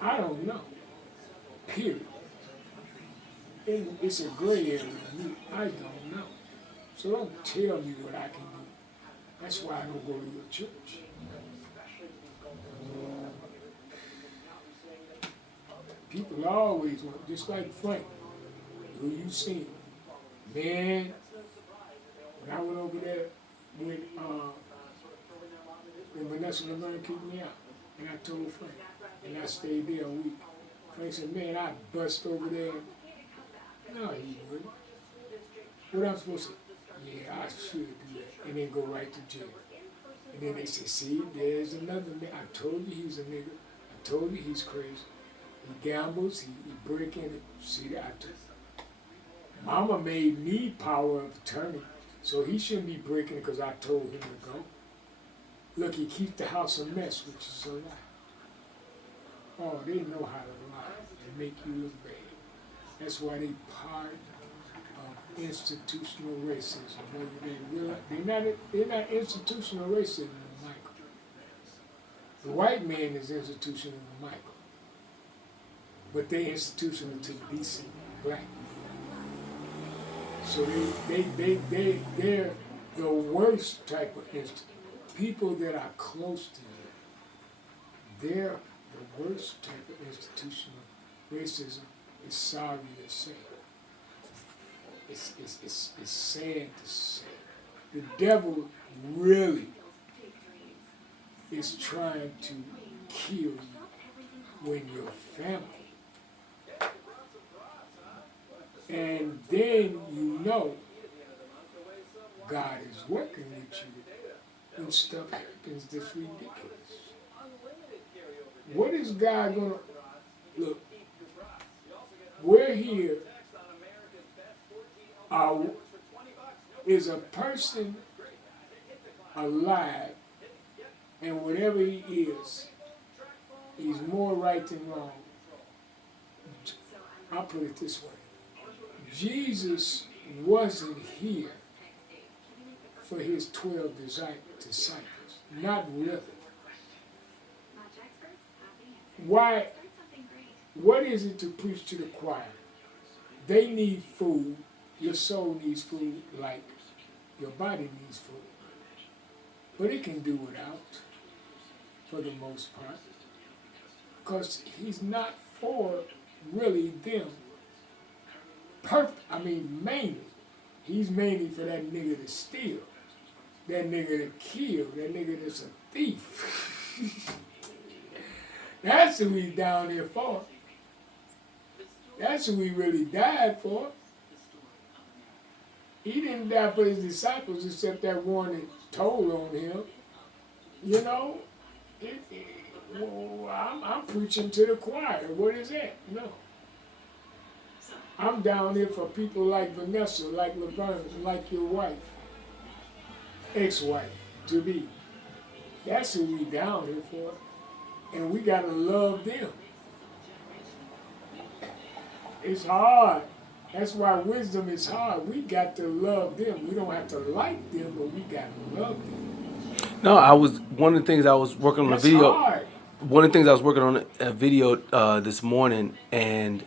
I don't know. Period. And it's a gray area to me. I don't know. So don't tell me what I can do. That's why I don't go to your church. People always want, just like Frank, who you seen. Man, when I went over there when Vanessa Laverne kicked me out, and I told Frank, and I stayed there a week. Frank said, man, I bust over there. No, he wouldn't. What I'm supposed to, yeah, I should do that, and then go right to jail. And then they say, see, there's another nigga. I told you he's a nigga. I told you he's crazy. He gambles, he break in it. See that? Mama made me power of attorney, so he shouldn't be breaking it because I told him to go. Look, he keeps the house a mess, which is a lie. Oh, they know how to lie and make you look bad. That's why they part of institutional racism. They're not institutional racism, Michael. The white man is institutional, Michael. But they institutional to decent black people. So they're the worst type of institution. People that are close to you, they're the worst type of institutional racism. It's sorry to say. It's sad to say. The devil really is trying to kill you when you're family. And then you know God is working with you when stuff happens that's ridiculous. What is God gonna look? We're here. Is a person alive, and whatever he is, he's more right than wrong. I'll put it this way. Jesus wasn't here for his 12 disciples. Not really. Why? What is it to preach to the choir? They need food. Your soul needs food like your body needs food. But it can do without, for the most part. Because he's not for really them. Mainly. He's mainly for that nigga to steal, that nigga to kill, that nigga that's a thief. That's who he's down there for. That's who he really died for. He didn't die for his disciples except that one that told on him. You know, I'm preaching to the choir. What is that? No. I'm down here for people like Vanessa, like Laverne, like your wife, ex-wife, to be. That's who we down here for. And we gotta love them. It's hard. That's why wisdom is hard. We got to love them. We don't have to like them, but we got to love them. No, one of the things I was working on That's a video. Hard. One of the things I was working on a video this morning, and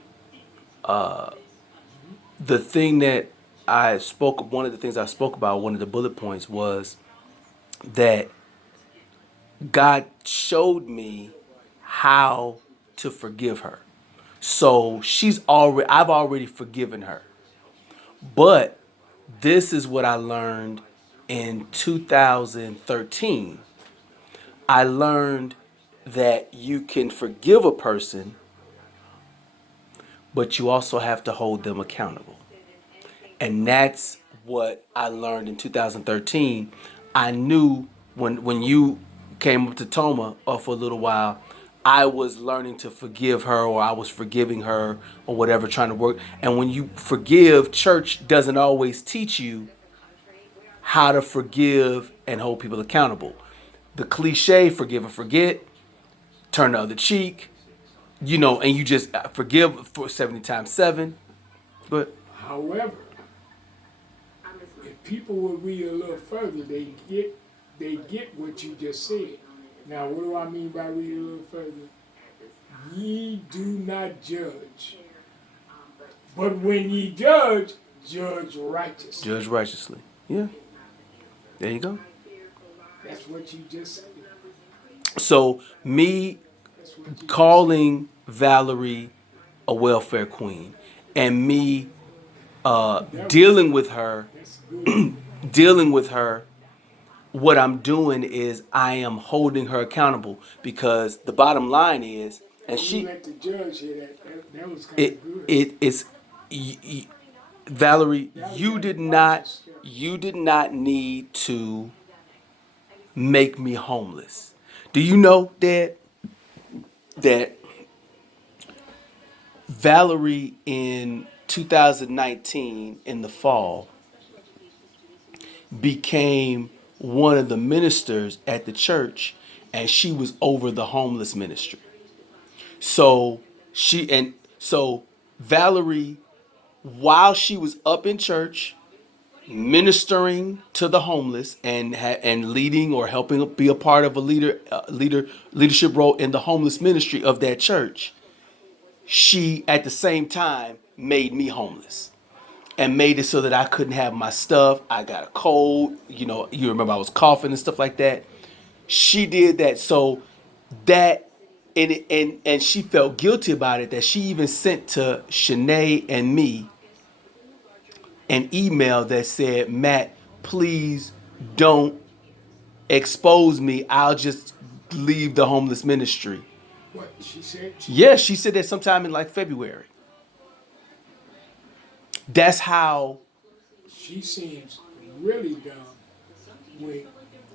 the thing that one of the things I spoke about, one of the bullet points was that God showed me how to forgive her. So I've already forgiven her. But this is what I learned in 2013. I learned that you can forgive a person, but you also have to hold them accountable. And that's what I learned in 2013. I knew when you came up to Toma for a little while, I was learning to forgive her, or I was forgiving her, or whatever, trying to work. And when you forgive, church doesn't always teach you how to forgive and hold people accountable. The cliche, forgive and forget, turn the other cheek, and you just forgive for 70 times 7. But However, if people would read a little further, they get what you just said. Now, what do I mean by read a little further? Ye do not judge, but when ye judge, judge righteously. judge righteously. Yeah. There you go. That's what you just said. So me That's what you calling Valerie a welfare queen, and me dealing with her, That's good. dealing with her, what I'm doing is I am holding her accountable, because the bottom line is, and You she, let the judge hear that. That was kind it of good. it's Valerie, you did not need to make me homeless. Do you know that Valerie in 2019 in the fall became one of the ministers at the church, and she was over the homeless ministry. So Valerie, while she was up in church ministering to the homeless and leading or helping be a part of a leadership role in the homeless ministry of that church, she at the same time made me homeless and made it so that I couldn't have my stuff. I got a cold, you remember I was coughing and stuff like that. She did that, so that and she felt guilty about it, that she even sent to Shanae and me an email that said, Matt, please don't expose me. I'll just leave the homeless ministry. What she said. Yeah, she said that sometime in like February. That's how. She seems really dumb when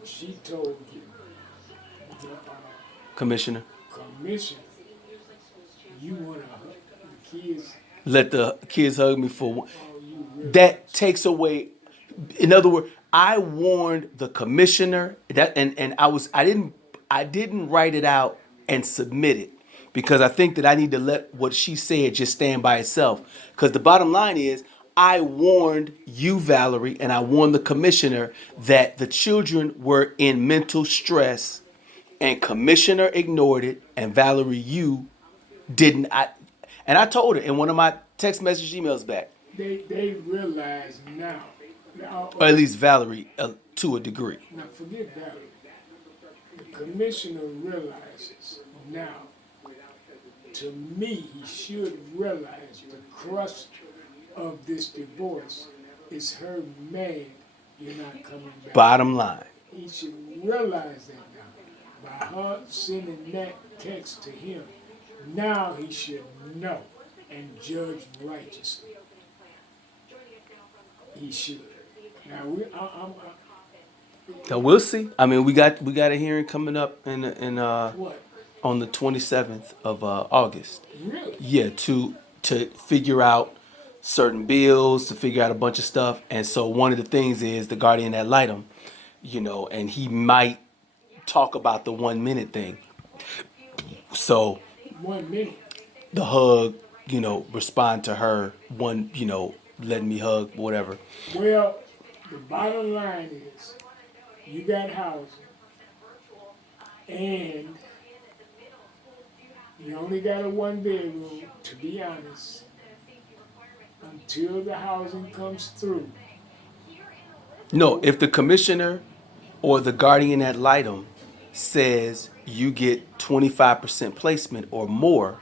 she told you the Commissioner, commission you want to the kids. let the kids hug me for one. Oh, you really That takes away. In other words, I warned the commissioner that, and I didn't write it out and submit it, because I think that I need to let what she said just stand by itself. Because the bottom line is, I warned you, Valerie, and I warned the commissioner that the children were in mental stress, and commissioner ignored it, and Valerie, you didn't. And I told her in one of my text message emails back, they realize now. or at least Valerie, to a degree. Now forget that. The commissioner realizes now. To me, he should realize the crust of this divorce is her man. You're not coming back. Bottom line. He should realize that now. By her sending that text to him, now he should know and judge righteously. He should. Now So we'll see. I mean, we got a hearing coming up in what? on the 27th of August. Really? Yeah, to figure out certain bills, to figure out a bunch of stuff. And so one of the things is the guardian ad litem, and he might talk about the 1 minute thing. So 1 minute. the hug, respond to her one, letting me hug, whatever. Well, the bottom line is, you got housing, and you only got a 1 bedroom, to be honest, until the housing comes through. No, if the commissioner or the guardian ad litem says you get 25% placement or more,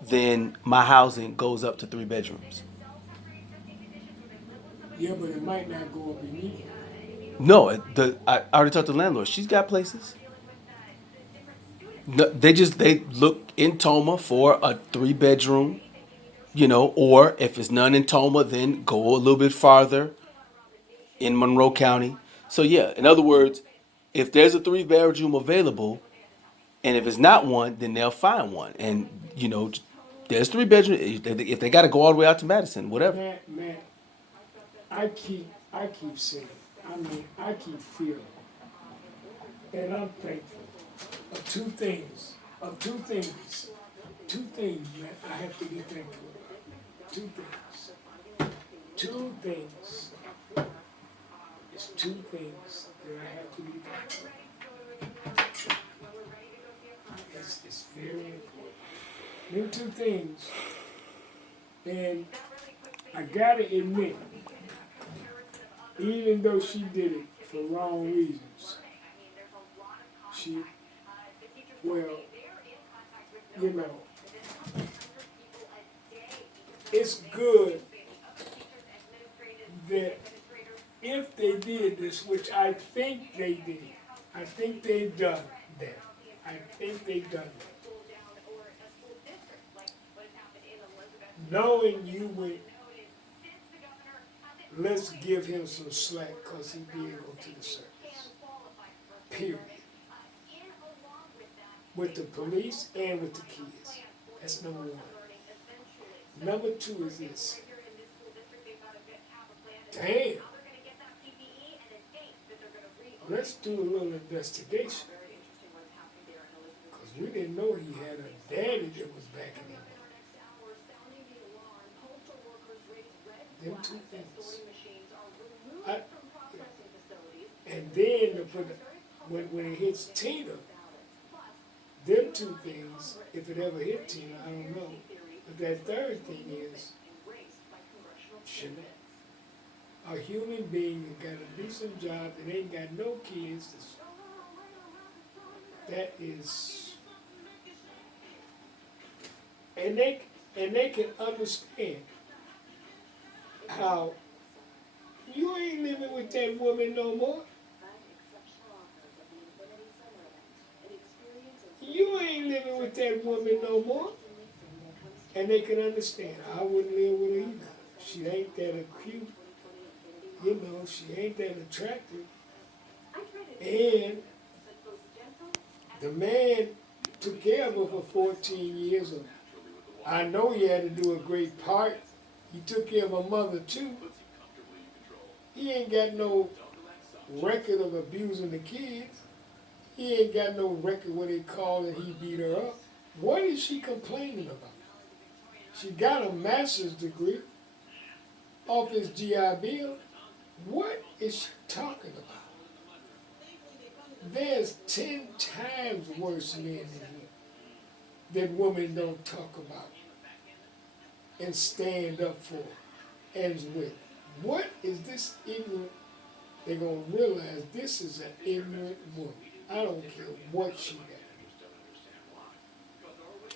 then my housing goes up to 3 bedrooms. Yeah, but it might not go up immediately. No, I already talked to the landlord. She's got places. No, they look in Toma for a 3 bedroom You know, or if it's none in Toma, then go a little bit farther in Monroe County. So yeah, in other words, if there's a 3-bedroom available, and if it's not one, then they'll find one. And you know, there's 3 bedroom. If they got to go all the way out to Madison, whatever. Man, I keep saying, I mean, I keep feeling, and I'm thankful of two things that I have to be thankful about. Two things. It's two things that I have to be thankful about. It's very important. Them two things, and I gotta admit, even though she did it for wrong reasons, well, you know, it's good that if they did this, which I think they did, I think they've done that. I think they've done that. Knowing you would, let's give him some slack because he did go to the service. Period. With the police and with the kids. That's number one. Number two is this. Damn. Let's do a little investigation. Because we didn't know he had a daddy that was backing him up. Them two things. And then when it hits Tina, them two things, if it ever hit Tina, I don't know. But that third thing is, Shanae. A human being that got a decent job that ain't got no kids, that is, and they can understand how you ain't living with that woman no more. You ain't living with that woman no more. And they can understand. I wouldn't live with her either. She ain't that cute. You know, she ain't that attractive. And the man took care of her for 14 years. I know he had to do a great part. He took care of her mother too. He ain't got no record of abusing the kids. He ain't got no record what they call it, he beat her up. What is she complaining about? She got a master's degree off his GI Bill. What is she talking about? There's 10 times worse men in here that women don't talk about and stand up for and with. What is this ignorant? They're going to realize this is an ignorant woman. I don't care what she got.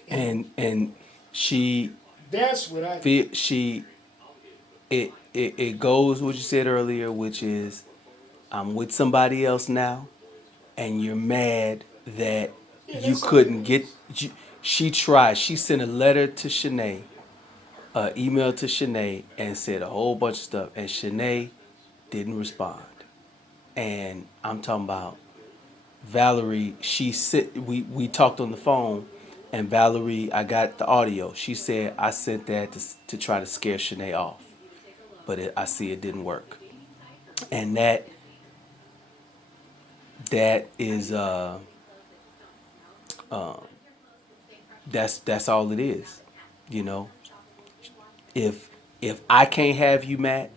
And she. That's what I think. It goes what you said earlier, which is I'm with somebody else now, and you're mad that you couldn't get. She tried. She sent a letter to Shanae, email to Shanae, and said a whole bunch of stuff, and Shanae didn't respond. And I'm talking about Valerie. We talked on the phone, and Valerie, I got the audio. She said I sent that to try to scare Shanae off, but I see it didn't work, and that is that's all it is, you know. If I can't have you, Matt,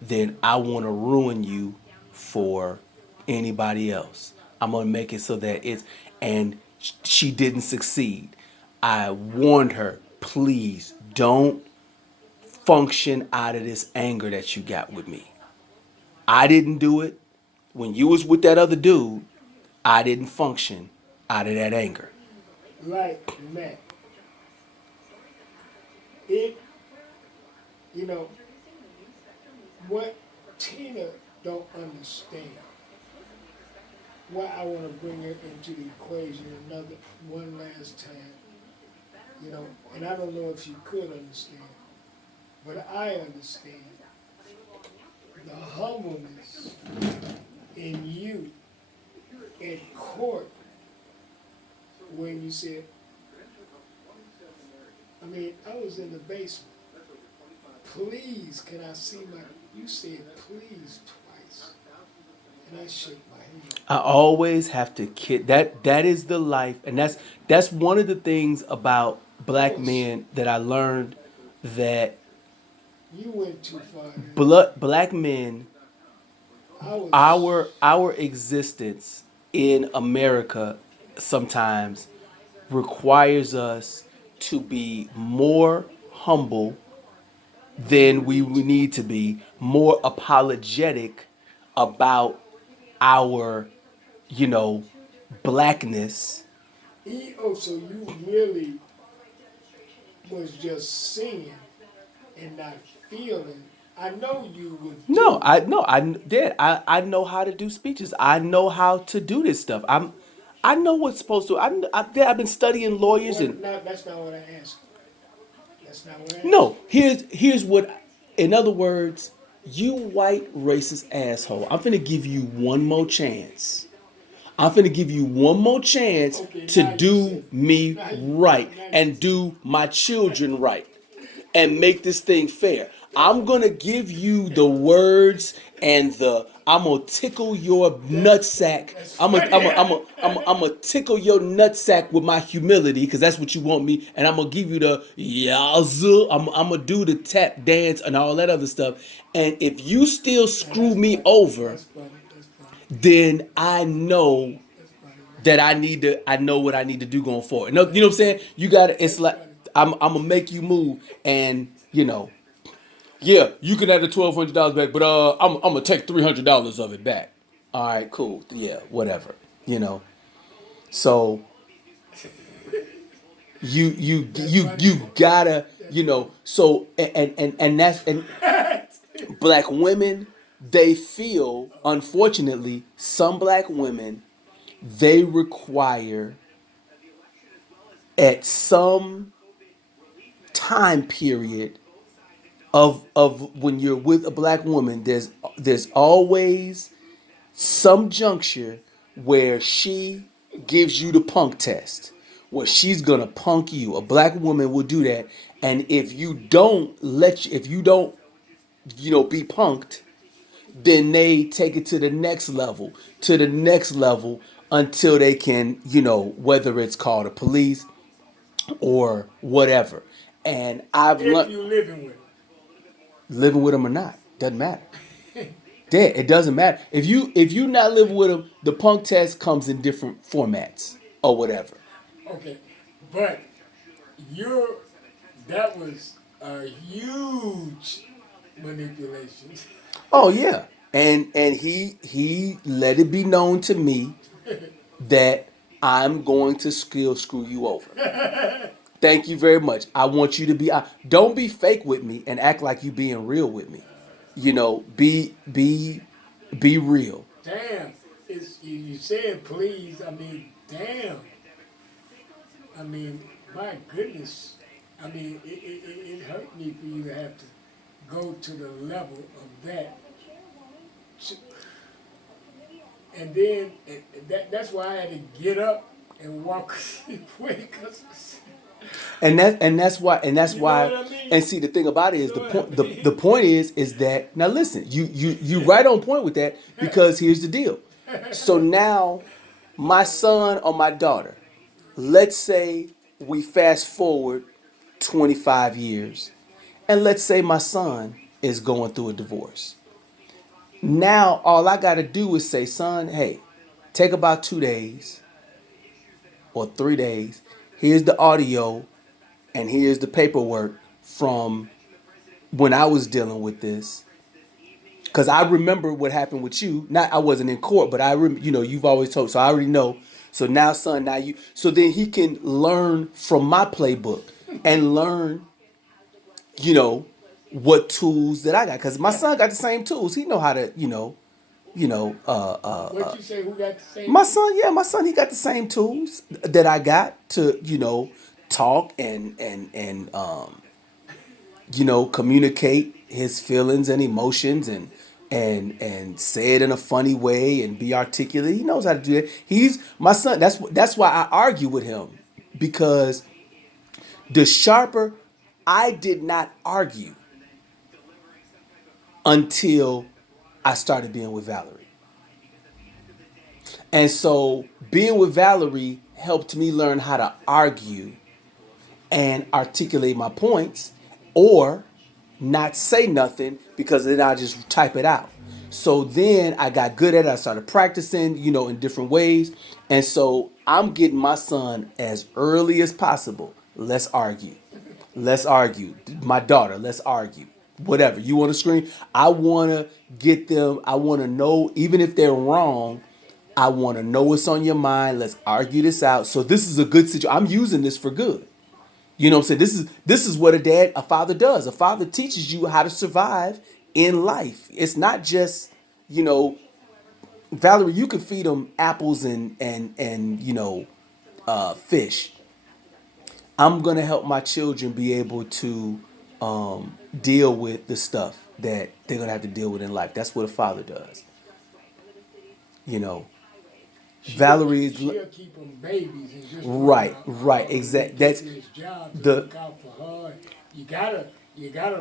then I want to ruin you for anybody else. I'm gonna make it so that it's, and she didn't succeed. I warned her, please don't function out of this anger that you got with me. I didn't do it. When you was with that other dude, I didn't function out of that anger. Like Matt, you know, what Tina don't understand, why I want to bring her into the equation one last time, you know, and I don't know if you could understand, but I understand the humbleness in you in court when you said, I mean, I was in the basement. Please, can I see my, you said please twice. And I shook my head. I always have to kid that is the life, and that's one of the things about black men that I learned, that You went too far. black men, I was, our existence in America sometimes requires us to be more humble than we need to be, more apologetic about our, you know, blackness. oh, so you really was just singing and not feeling. I know you would No, do. I did. I know how to do speeches. I know how to do this stuff. I know what's supposed to. I've been studying lawyers Well, and no, that's not what I asked. That's not what I asked. no. Here's what. In other words, you white racist asshole. I'm finna give you one more chance. I'm finna give you one more chance Okay, to now you do said- me now you- right now you and said- do my children right and make this thing fair. I'm gonna give you the words and I'm gonna tickle your nutsack. I'm gonna tickle your nutsack with my humility, because that's what you want me. And I'm gonna give you the yazoo. I'm gonna do the tap dance and all that other stuff. And if you still screw me over, That's funny. That's funny. then I know That's funny. that I know what I need to do going forward. No, you know what I'm saying? You gotta, it's like, I'm gonna make you move, and yeah, you can have the $1,200 back, but I'm gonna take $300 of it back. All right, cool. Yeah, whatever. So you gotta, so and that's, and black women, they feel, unfortunately, some black women, they require, at some time period of when you're with a black woman, there's always some juncture where she gives you the punk test, where she's gonna punk you. A black woman will do that, and if you don't be punked, then they take it to the next level, until they can, whether it's called the police or whatever. And I've If learned, you living with it. living with them or not, doesn't matter. Dead, it doesn't matter. If you not living with them, the punk test comes in different formats or whatever. Okay, but you're that was a huge manipulation. Oh yeah, and he let it be known to me that I'm going to still screw you over. Thank you very much. I want you to be. Don't be fake with me and act like you being real with me. Be real. Damn, you said please. I mean, damn. I mean, my goodness. I mean, it hurt me for you to have to go to the level of that. And then that's why I had to get up and walk away. And that's why You know what I mean? and see, the thing about it is, You the know point what I mean? the point is that, now listen, you right on point with that, because here's the deal. So now, my son or my daughter, let's say we fast forward 25 years, and let's say my son is going through a divorce. Now all I got to do is say, son, hey, take about 2 days or 3 days. Here's the audio and here's the paperwork from when I was dealing with this. Cause I remember what happened with you. Not, I wasn't in court, but you've always told, so I already know. So now, son, so then he can learn from my playbook and learn, what tools that I got. Cause my son got the same tools. He know how to, What you say? Who got the same? my son, he got the same tools that I got to talk and communicate his feelings and emotions and say it in a funny way and be articulate. He knows how to do that. He's my son. That's why I argue with him, because the sharper I did not argue until I started being with Valerie. And so being with Valerie helped me learn how to argue and articulate my points, or not say nothing, because then I just type it out. So then I got good at it. I started practicing, in different ways. And so I'm getting my son as early as possible. Let's argue. Let's argue. My daughter, let's argue. Whatever. You want to scream? I want to get them. I want to know, even if they're wrong, I want to know what's on your mind. Let's argue this out. So this is a good situation. I'm using this for good. You know what I'm saying? This is what a father does. A father teaches you how to survive in life. It's not just, Valerie, you can feed them apples and fish. I'm gonna help my children be able to deal with the stuff that they're gonna have to deal with in life. That's what a father does. Valerie is She'll keep them babies and just right. Exactly. That's his job to the look out for her. You gotta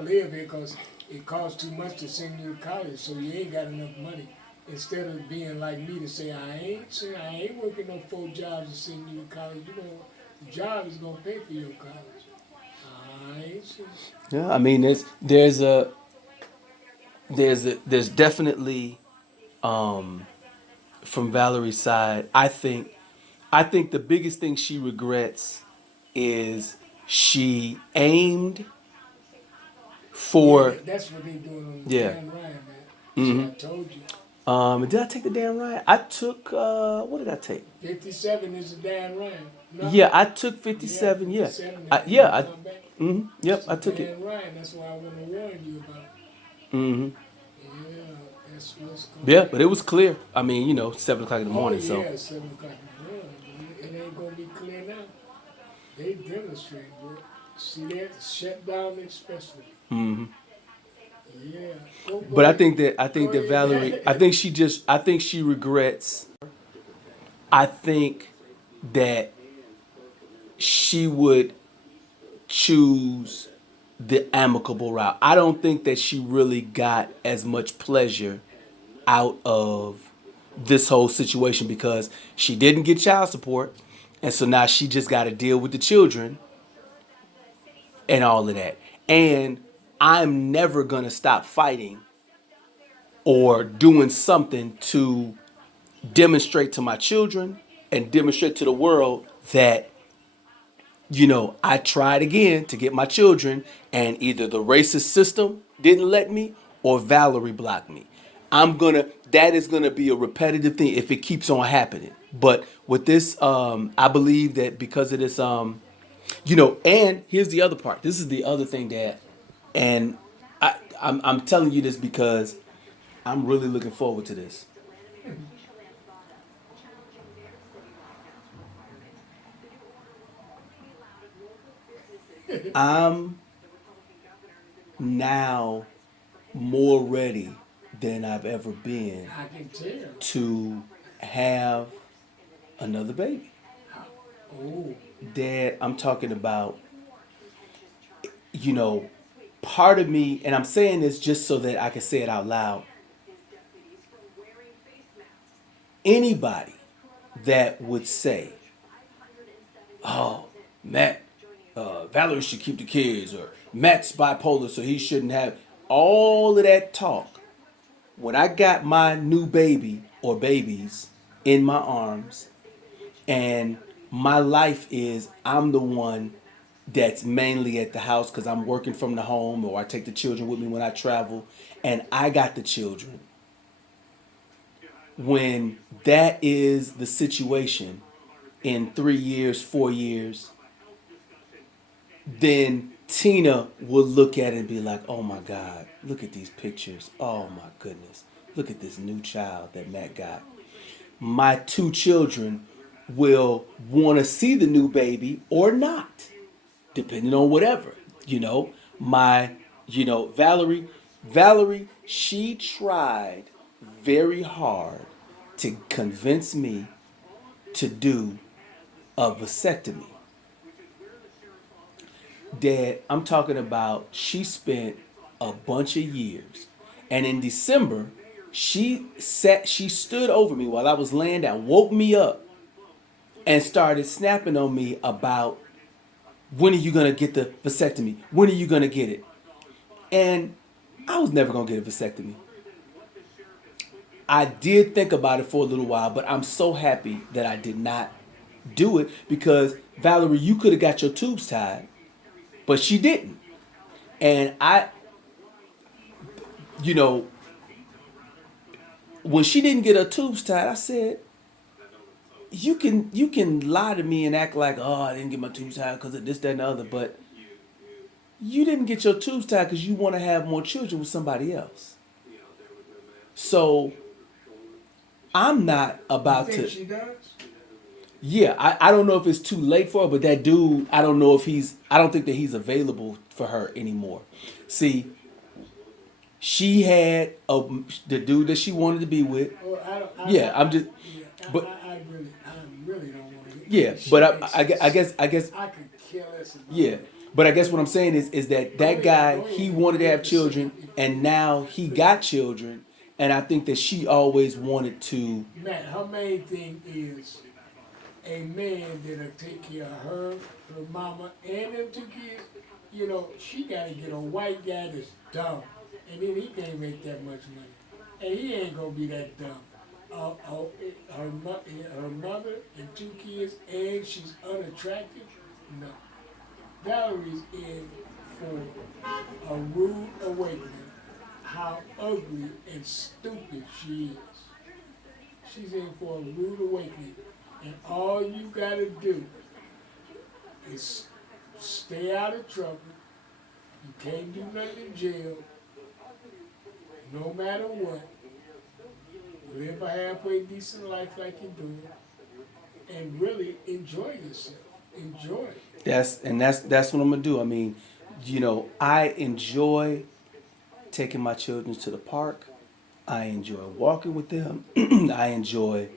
live here because it costs too much to send you to college, so you ain't got enough money. Instead of being like me to say I ain't working no 4 jobs to send you to college. The job is gonna pay for your college. I ain't sure. yeah. I mean, there's definitely from Valerie's side. I think the biggest thing she regrets is she aimed for That's what they doing on the yeah. Dan Ryan, man. See, I told you. Did I take the damn ride? I took what did I take? 57 is the Dan Ryan. No? Yeah, I took 57. Yeah, 57, I, and yeah. you I come back. yep. It's I took it. Dan Ryan. That's why I want to warn you about it. hmm Yeah, that's what's going Yeah, but it was clear. I mean, 7 o'clock in the morning. Oh, So yeah, 7 o'clock in the morning. It ain't going to be clear now. They demonstrate, bro. See that? Shut down the expressway. Yeah. Go but I ahead. think Go that ahead. Valerie, I think she regrets. I think that she would choose the amicable route. I don't think that she really got as much pleasure out of this whole situation, because she didn't get child support, and so now she just got to deal with the children and all of that. And I'm never gonna stop fighting or doing something to demonstrate to my children and demonstrate to the world that I tried again to get my children, and either the racist system didn't let me or Valerie blocked me. That is gonna be a repetitive thing if it keeps on happening. But with this, I believe that because of this, and here's the other part. This is the other thing and I'm telling you this because I'm really looking forward to this. I'm now more ready than I've ever been I can tell. to have another baby. Oh, Dad, I'm talking about, part of me, and I'm saying this just so that I can say it out loud. Anybody that would say, oh, Matt, Valerie should keep the kids, or Matt's bipolar, so he shouldn't have all of that talk. When I got my new baby or babies in my arms, and my life is, I'm the one that's mainly at the house because I'm working from the home, or I take the children with me when I travel, and I got the children. When that is the situation in 3 years, 4 years, then Tina will look at it and be like, oh my God, look at these pictures. Oh my goodness. Look at this new child that Matt got. My 2 children will want to see the new baby or not. depending on whatever. You know, my, Valerie, she tried very hard to convince me to do a vasectomy. Dad, I'm talking about she spent a bunch of years. And in December, she stood over me while I was laying down, woke me up, and started snapping on me about when are you gonna get the vasectomy? When are you gonna get it? And I was never gonna get a vasectomy. I did think about it for a little while, but I'm so happy that I did not do it because Valerie, you could have got your tubes tied, but she didn't. And you know, when she didn't get her tubes tied, I said, you can lie to me and act like, oh, I didn't get my tubes tied because of this, that, and the other, but you didn't get your tubes tied because you want to have more children with somebody else. So I'm not about You think to. she does? Yeah, I don't know if it's too late for her, but that dude, I don't know if I don't think that he's available for her anymore. See, she had the dude that she wanted to be with. Well, Yeah, I'm just, Yeah, but I really don't want to. yeah, but I guess I could care less about yeah, it. but I guess what I'm saying is that guy, he wanted to have children, and now he got children, and I think that she always wanted to. Matt, her main thing is a man that'll take care of her mama, and them 2 kids. You know, she gotta get a white guy that's dumb, and then he can't make that much money, and he ain't gonna be that dumb. Her mother and 2 kids, and she's unattractive. No, Valerie's in for a rude awakening. How ugly and stupid she is. She's in for a rude awakening. And all you gotta do is stay out of trouble. You can't do nothing in jail. No matter what. Live a halfway decent life like you're doing. And really enjoy yourself. Enjoy it. That's what I'm gonna do. I mean, I enjoy taking my children to the park. I enjoy walking with them. I enjoy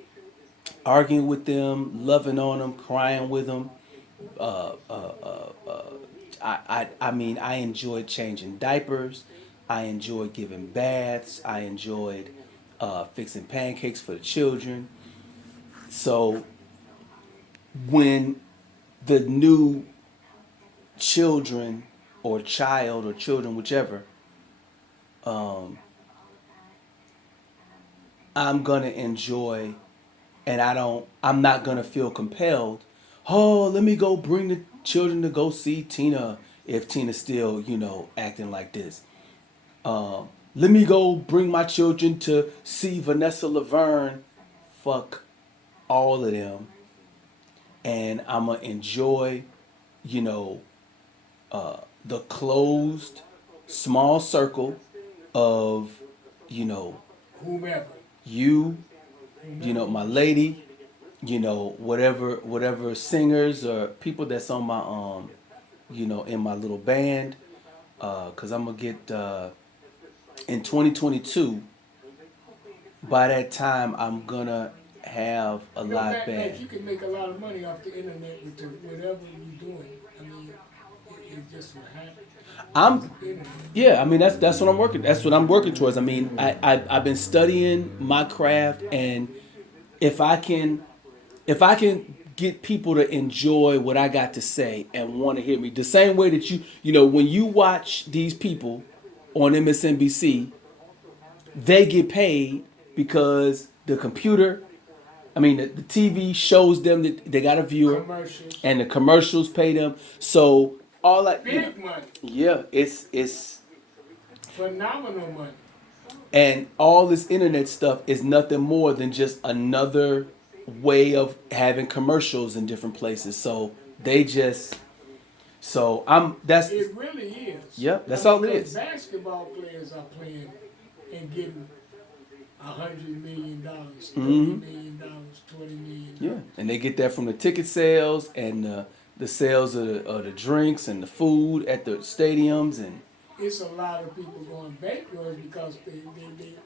arguing with them, loving on them, crying with them. I mean, I enjoyed changing diapers. I enjoyed giving baths. I enjoyed fixing pancakes for the children. So when the new children or child or children, whichever, I'm gonna enjoy, and I'm not gonna feel compelled. Oh, let me go bring the children to go see Tina if Tina's still, acting like this. Let me go bring my children to see Vanessa Laverne. Fuck all of them, and I'm gonna enjoy, you know, the closed, small circle of, Whomever. you, my lady, whatever singers or people that's on my, in my little band, cause I'm gonna get, in 2022, by that time, I'm gonna have a live Matt, you band. can make a lot of money off the internet with whatever you're doing. I mean, it just will happen. I'm, Internet. yeah, I mean, that's what I'm working, that's what I'm working towards. I mean, I've been studying my craft, and if I can get people to enjoy what I got to say and want to hear me, the same way that when you watch these people on MSNBC, they get paid because the computer, the TV shows them that they got a viewer, Commercials. and the commercials pay them. So all that, Big money. yeah, it's Phenomenal money. and all this internet stuff is nothing more than just another way of having commercials in different places. So that's It really is. Yep, that's all it because is. Basketball players are playing and getting $100 million, $30 Mhm. million, $20 million. Yeah, and they get that from the ticket sales and the sales of the drinks and the food at the stadiums and It's a lot of people going bankrupt because they made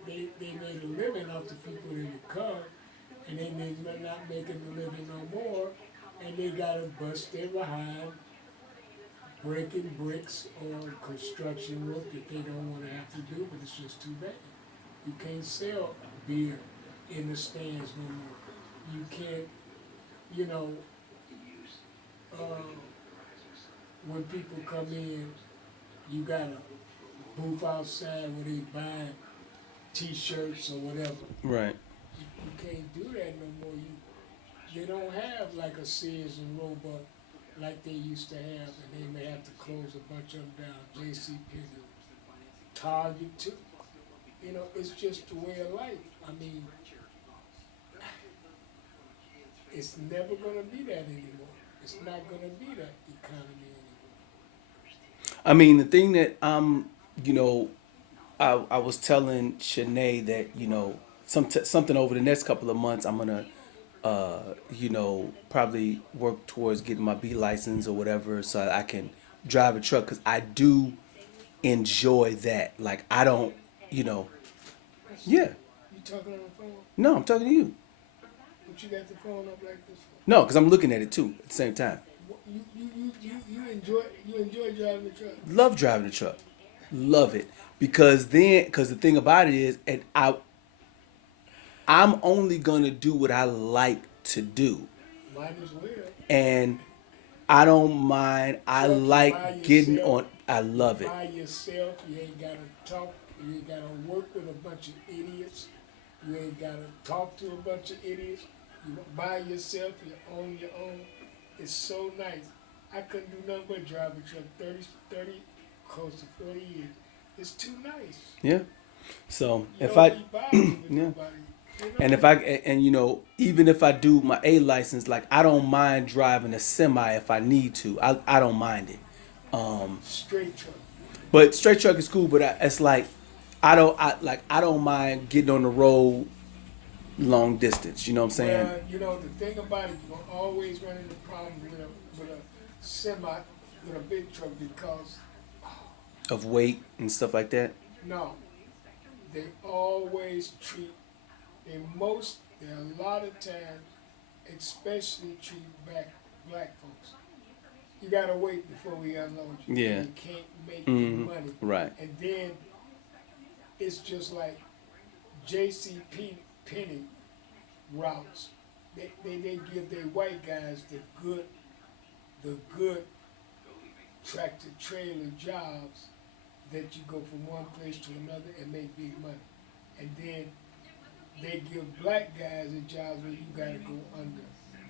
a living off the people in the car, and they're not making a living no more, and they gotta bust their behind breaking bricks or construction work that they don't want to have to do, but it's just too bad. You can't sell beer in the stands no more. You can't, you know, uh, when people come in, you got a booth outside where they buy T-shirts or whatever. right. You can't do that no more. They don't have like a Sears and Roebuck like they used to have, and they may have to close a bunch of them down. J.C. Penney, Target too. You know, it's just the way of life. I mean, it's never gonna be that anymore. It's not gonna be that economy anymore. I mean, the thing that you know, I was telling Shanae that something over the next couple of months I'm gonna probably work towards getting my B license or whatever so I can drive a truck because I do enjoy that. Like I don't, yeah. You talking on the phone? No, I'm talking to you. But you got the phone up like this for? No, because I'm looking at it too at the same time. You enjoy driving the truck? Love driving the truck, love it because the thing about it is, and I'm only gonna do what I like to do, Might as well. and I don't mind. I Truck, you by like getting yourself. on. I love it. By yourself, you ain't gotta talk, you ain't gotta work with a bunch of idiots, you ain't gotta talk to a bunch of idiots. You by yourself, you're on your own. It's so nice. I couldn't do nothing but drive a truck 30, close to 40 years. It's too nice. Yeah. So You if don't I be bothered with yeah. nobody. And if even if I do my A license, like I don't mind driving a semi if I need to. I don't mind it. Straight truck. But straight truck is cool. But it's like I don't mind getting on the road long distance. You know what I'm saying? Well, the thing about it, you're gonna always run into problems with a semi, with a big truck because Of weight and stuff like that. no, they always treat. There are a lot of times, especially treat black folks. You gotta wait before we unload you. Yeah. You can't make your money. Right. And then it's just like J.C. Penney routes. They give their white guys the good tractor trailer jobs that you go from one place to another and make big money. And then they give black guys a job where you gotta go under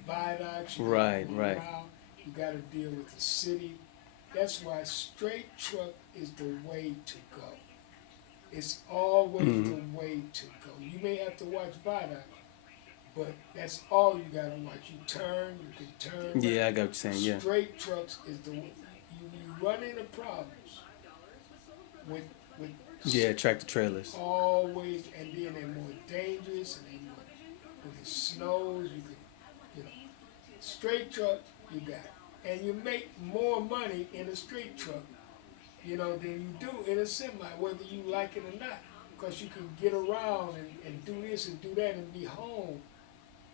viaducts, you gotta Right, go right. around, you gotta deal with the city. That's why straight truck is the way to go. It's always the way to go. You may have to watch viaduct, but that's all you gotta watch. You turn, you can turn. Yeah, I got what you're saying. Yeah. Straight trucks is the way. You run into problems with Yeah, tractor trailers. always, and then they're more dangerous, and when it snows, straight truck, you got it. And you make more money in a straight truck, than you do in a semi, whether you like it or not, because you can get around and do this and do that and be home.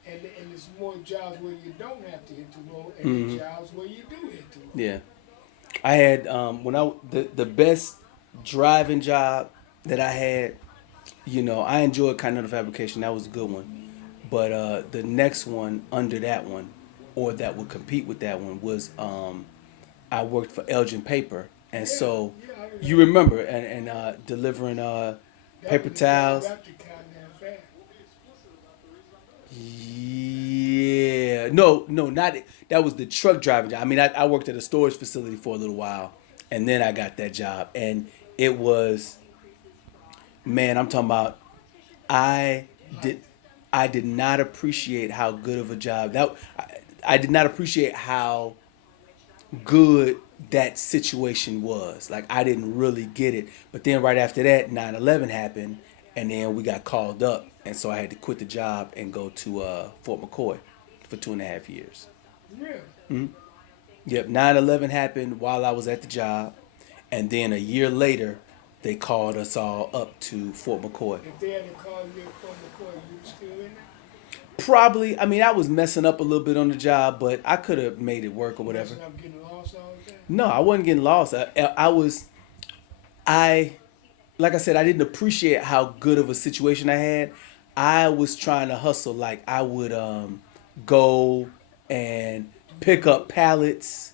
And there's more jobs where you don't have to hit the road, and jobs where you do hit the road. Yeah. I had the best driving job that I had, I enjoyed Continental Fabrication. That was a good one. But the next one under that one, or that would compete with that one, was I worked for Elgin Paper. And so you remember and delivering paper towels. Yeah. No, not it. That was the truck driving job. I mean, I worked at a storage facility for a little while, and then I got that job. And it was, man, I'm talking about, I did not appreciate how good of a job that, I did not appreciate how good that situation was. Like, I didn't really get it. But then right after that, 9/11 happened, and then we got called up. And so I had to quit the job and go to Fort McCoy for 2.5 years. Really? Mm-hmm. Yep, 9/11 happened while I was at the job, and then a year later, they called us all up to Fort McCoy. If they had to call you from the court, you still in there? Probably, I mean, I was messing up a little bit on the job, but I could have made it work or whatever. Messing up, getting lost all the time? No, I wasn't getting lost. I like I said, I didn't appreciate how good of a situation I had. I was trying to hustle. Like I would go and pick up pallets.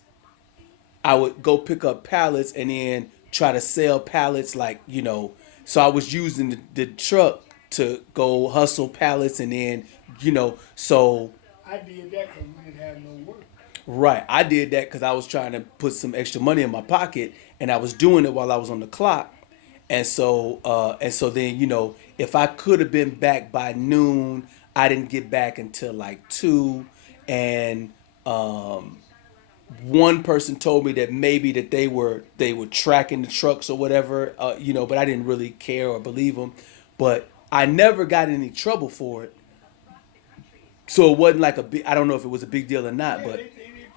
I would go pick up pallets and then try to sell pallets, like, you know. So I was using the truck to go hustle pallets and then, you know, so. I did that because we didn't have no work. Right. I did that because I was trying to put some extra money in my pocket, and I was doing it while I was on the clock. And so then, you know, if I could have been back by noon, I didn't get back until like 2. And one person told me that maybe that they were tracking the trucks or whatever, you know, but I didn't really care or believe them. But I never got in any trouble for it. So it wasn't like a big, I don't know if it was a big deal or not, Yeah, but they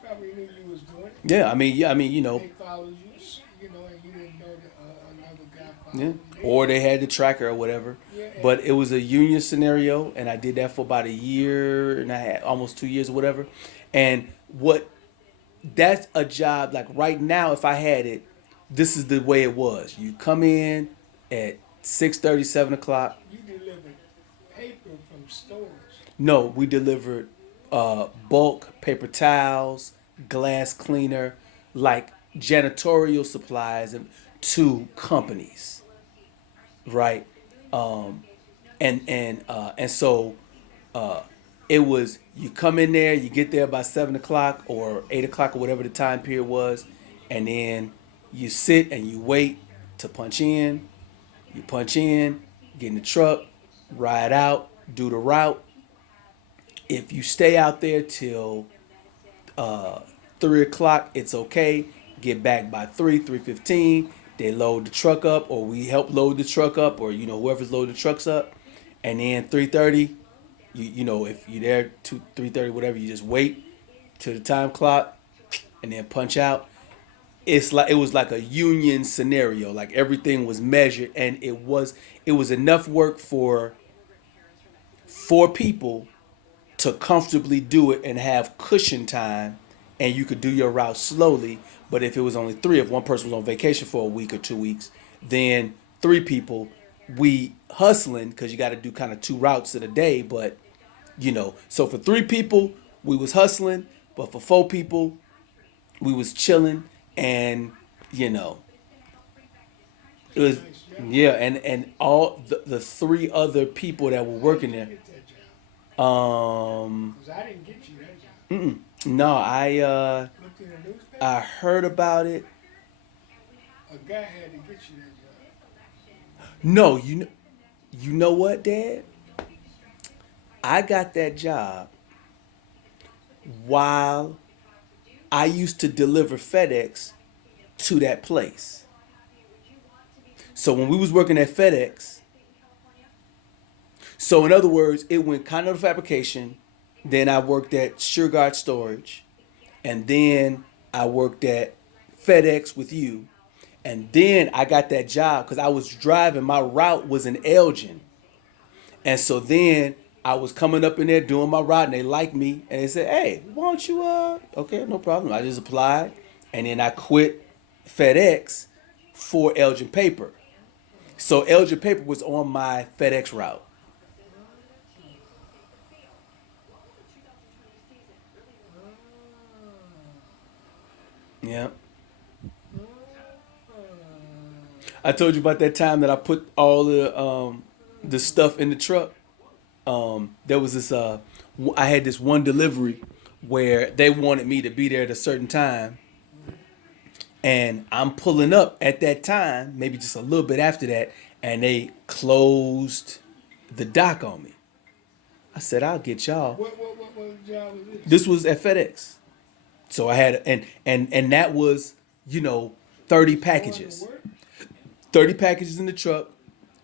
probably knew you was doing it. yeah, I mean, you know, They followed you, you know, and you didn't know that another guy followed yeah, you. or they had the tracker or whatever. Yeah. But it was a union scenario, and I did that for about a year and I had almost 2 years or whatever. And that's a job, like right now, if I had it, this is the way it was. You come in at 6:30, 7 o'clock. You delivered paper from stores. No, we delivered bulk paper towels, glass cleaner, like janitorial supplies to companies, right? And so it was, you come in there, you get there by 7 o'clock or 8 o'clock or whatever the time period was, and then you sit and you wait to punch in. You punch in, get in the truck, ride out, do the route. If you stay out there till 3 o'clock, it's okay. Get back by 3:15. They load the truck up, or we help load the truck up, or, you know, whoever's loading the trucks up. And then 3:30, you know, if you're there to 3:30, whatever, you just wait till the time clock and then punch out. It was like a union scenario. Like everything was measured, and it was enough work for 4 people to comfortably do it and have cushion time, and you could do your route slowly. But if it was only 3, if one person was on vacation for a week or 2 weeks, then 3 people, we hustling, because you got to do kind of 2 routes in a day. But, you know, so for 3 people, we was hustling, but for 4 people, we was chilling, and, you know, it was, yeah, and all the 3 other people that were working there. Get that job. 'Cause I didn't get you that job. No, Looked in the newspaper. I heard about it. A guy had to get you that job. No, you know what, Dad? I got that job while I used to deliver FedEx to that place. So when we was working at FedEx, so in other words, it went Continental Fabrication, then I worked at SureGuard Storage, and then I worked at FedEx with you, and then I got that job because I was driving. My route was in Elgin, and so then I was coming up in there doing my route, and they liked me, and they said, "Hey, why don't you?" Okay, no problem. I just applied, and then I quit FedEx for Elgin Paper. So Elgin Paper was on my FedEx route. Yeah. I told you about that time that I put all the stuff in the truck. There was this I had this one delivery where they wanted me to be there at a certain time, and I'm pulling up at that time, maybe just a little bit after that, and they closed the dock on me. I said, "I'll get y'all." What job was this? This was at FedEx. So I had, and that was, you know, 30 packages. 30 packages in the truck,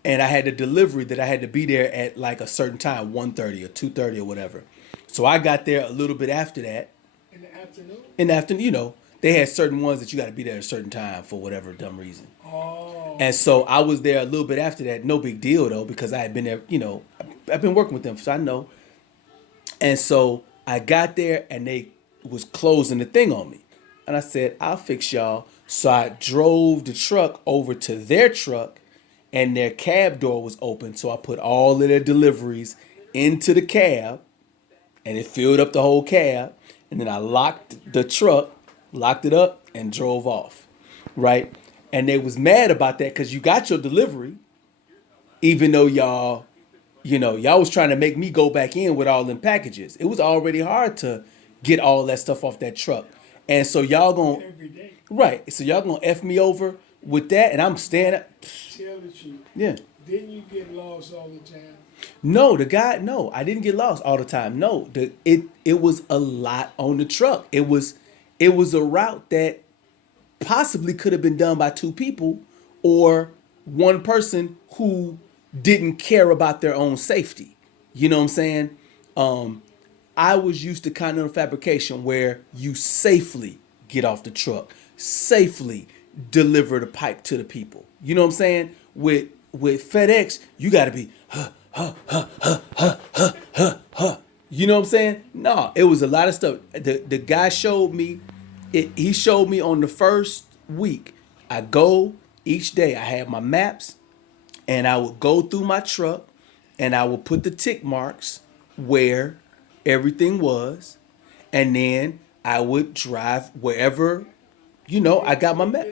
and I had a delivery that I had to be there at like a certain time, 1:30 or 2:30 or whatever. So I got there a little bit after that. In the afternoon? In the afternoon, you know, they had certain ones that you got to be there at a certain time for whatever dumb reason. Oh. And so I was there a little bit after that. No big deal though, because I had been there. I've been working with them, so I know. And so I got there and they was closing the thing on me. And I said, I'll fix y'all. So I drove the truck over to their truck and their cab door was open. So I put all of their deliveries into the cab and it filled up the whole cab. And then I locked the truck, locked it up and drove off. Right. And they was mad about that because you got your delivery, even though y'all was trying to make me go back in with all them packages. It was already hard to get all that stuff off that truck. And so y'all gonna, Every day. right, so y'all gonna F me over with that and I'm standing, Tell the truth. yeah. Didn't you get lost all the time? No, I didn't get lost all the time. No, it was a lot on the truck. It was a route that possibly could have been done by two people or one person who didn't care about their own safety. You know what I'm saying? I was used to continental fabrication where you safely get off the truck, safely deliver the pipe to the people. You know what I'm saying? With FedEx, you got to be You know what I'm saying? No, it was a lot of stuff. The guy showed me he showed me on the first week. I go each day. I had my maps and I would go through my truck and I would put the tick marks where everything was. And then I would drive wherever, I got my map.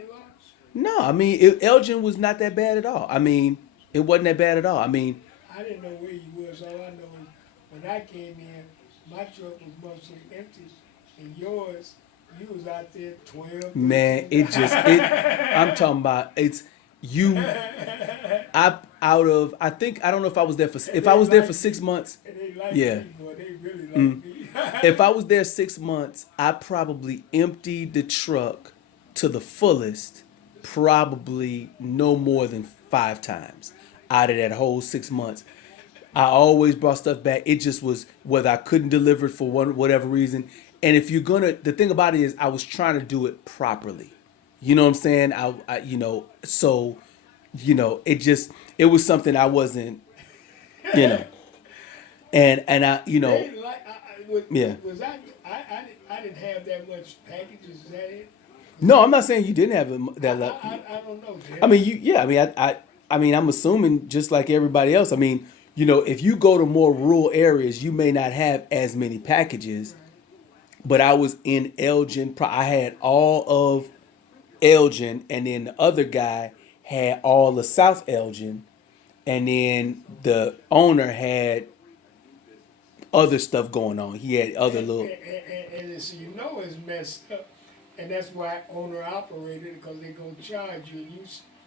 No, I mean, Elgin was not that bad at all. I mean, it wasn't that bad at all. I mean, I didn't know where you was. All I know is when I came in, my truck was mostly empty, and yours, you was out there 12. man, 13. I'm talking about, it's you, I don't know if I was there if I was there for 6 months. And they like Yeah. me, boy. They really like me. If I was there 6 months, I probably emptied the truck to the fullest, probably no more than 5 times out of that whole 6 months. I always brought stuff back. It just was whether I couldn't deliver it for whatever reason. And if you're the thing about it is I was trying to do it properly. You know what I'm saying? It was something I wasn't, and I, They like, Yeah. Was I didn't have that much packages. Is that it? No, I'm not saying you didn't have that level. I don't know. Jim. I mean, I'm assuming just like everybody else. I mean, if you go to more rural areas, you may not have as many packages. But I was in Elgin. I had all of Elgin, and then the other guy had all of South Elgin, and then the owner had other stuff going on. He had other little. And it's, it's messed up. And that's why owner operated, because they're going to charge you. You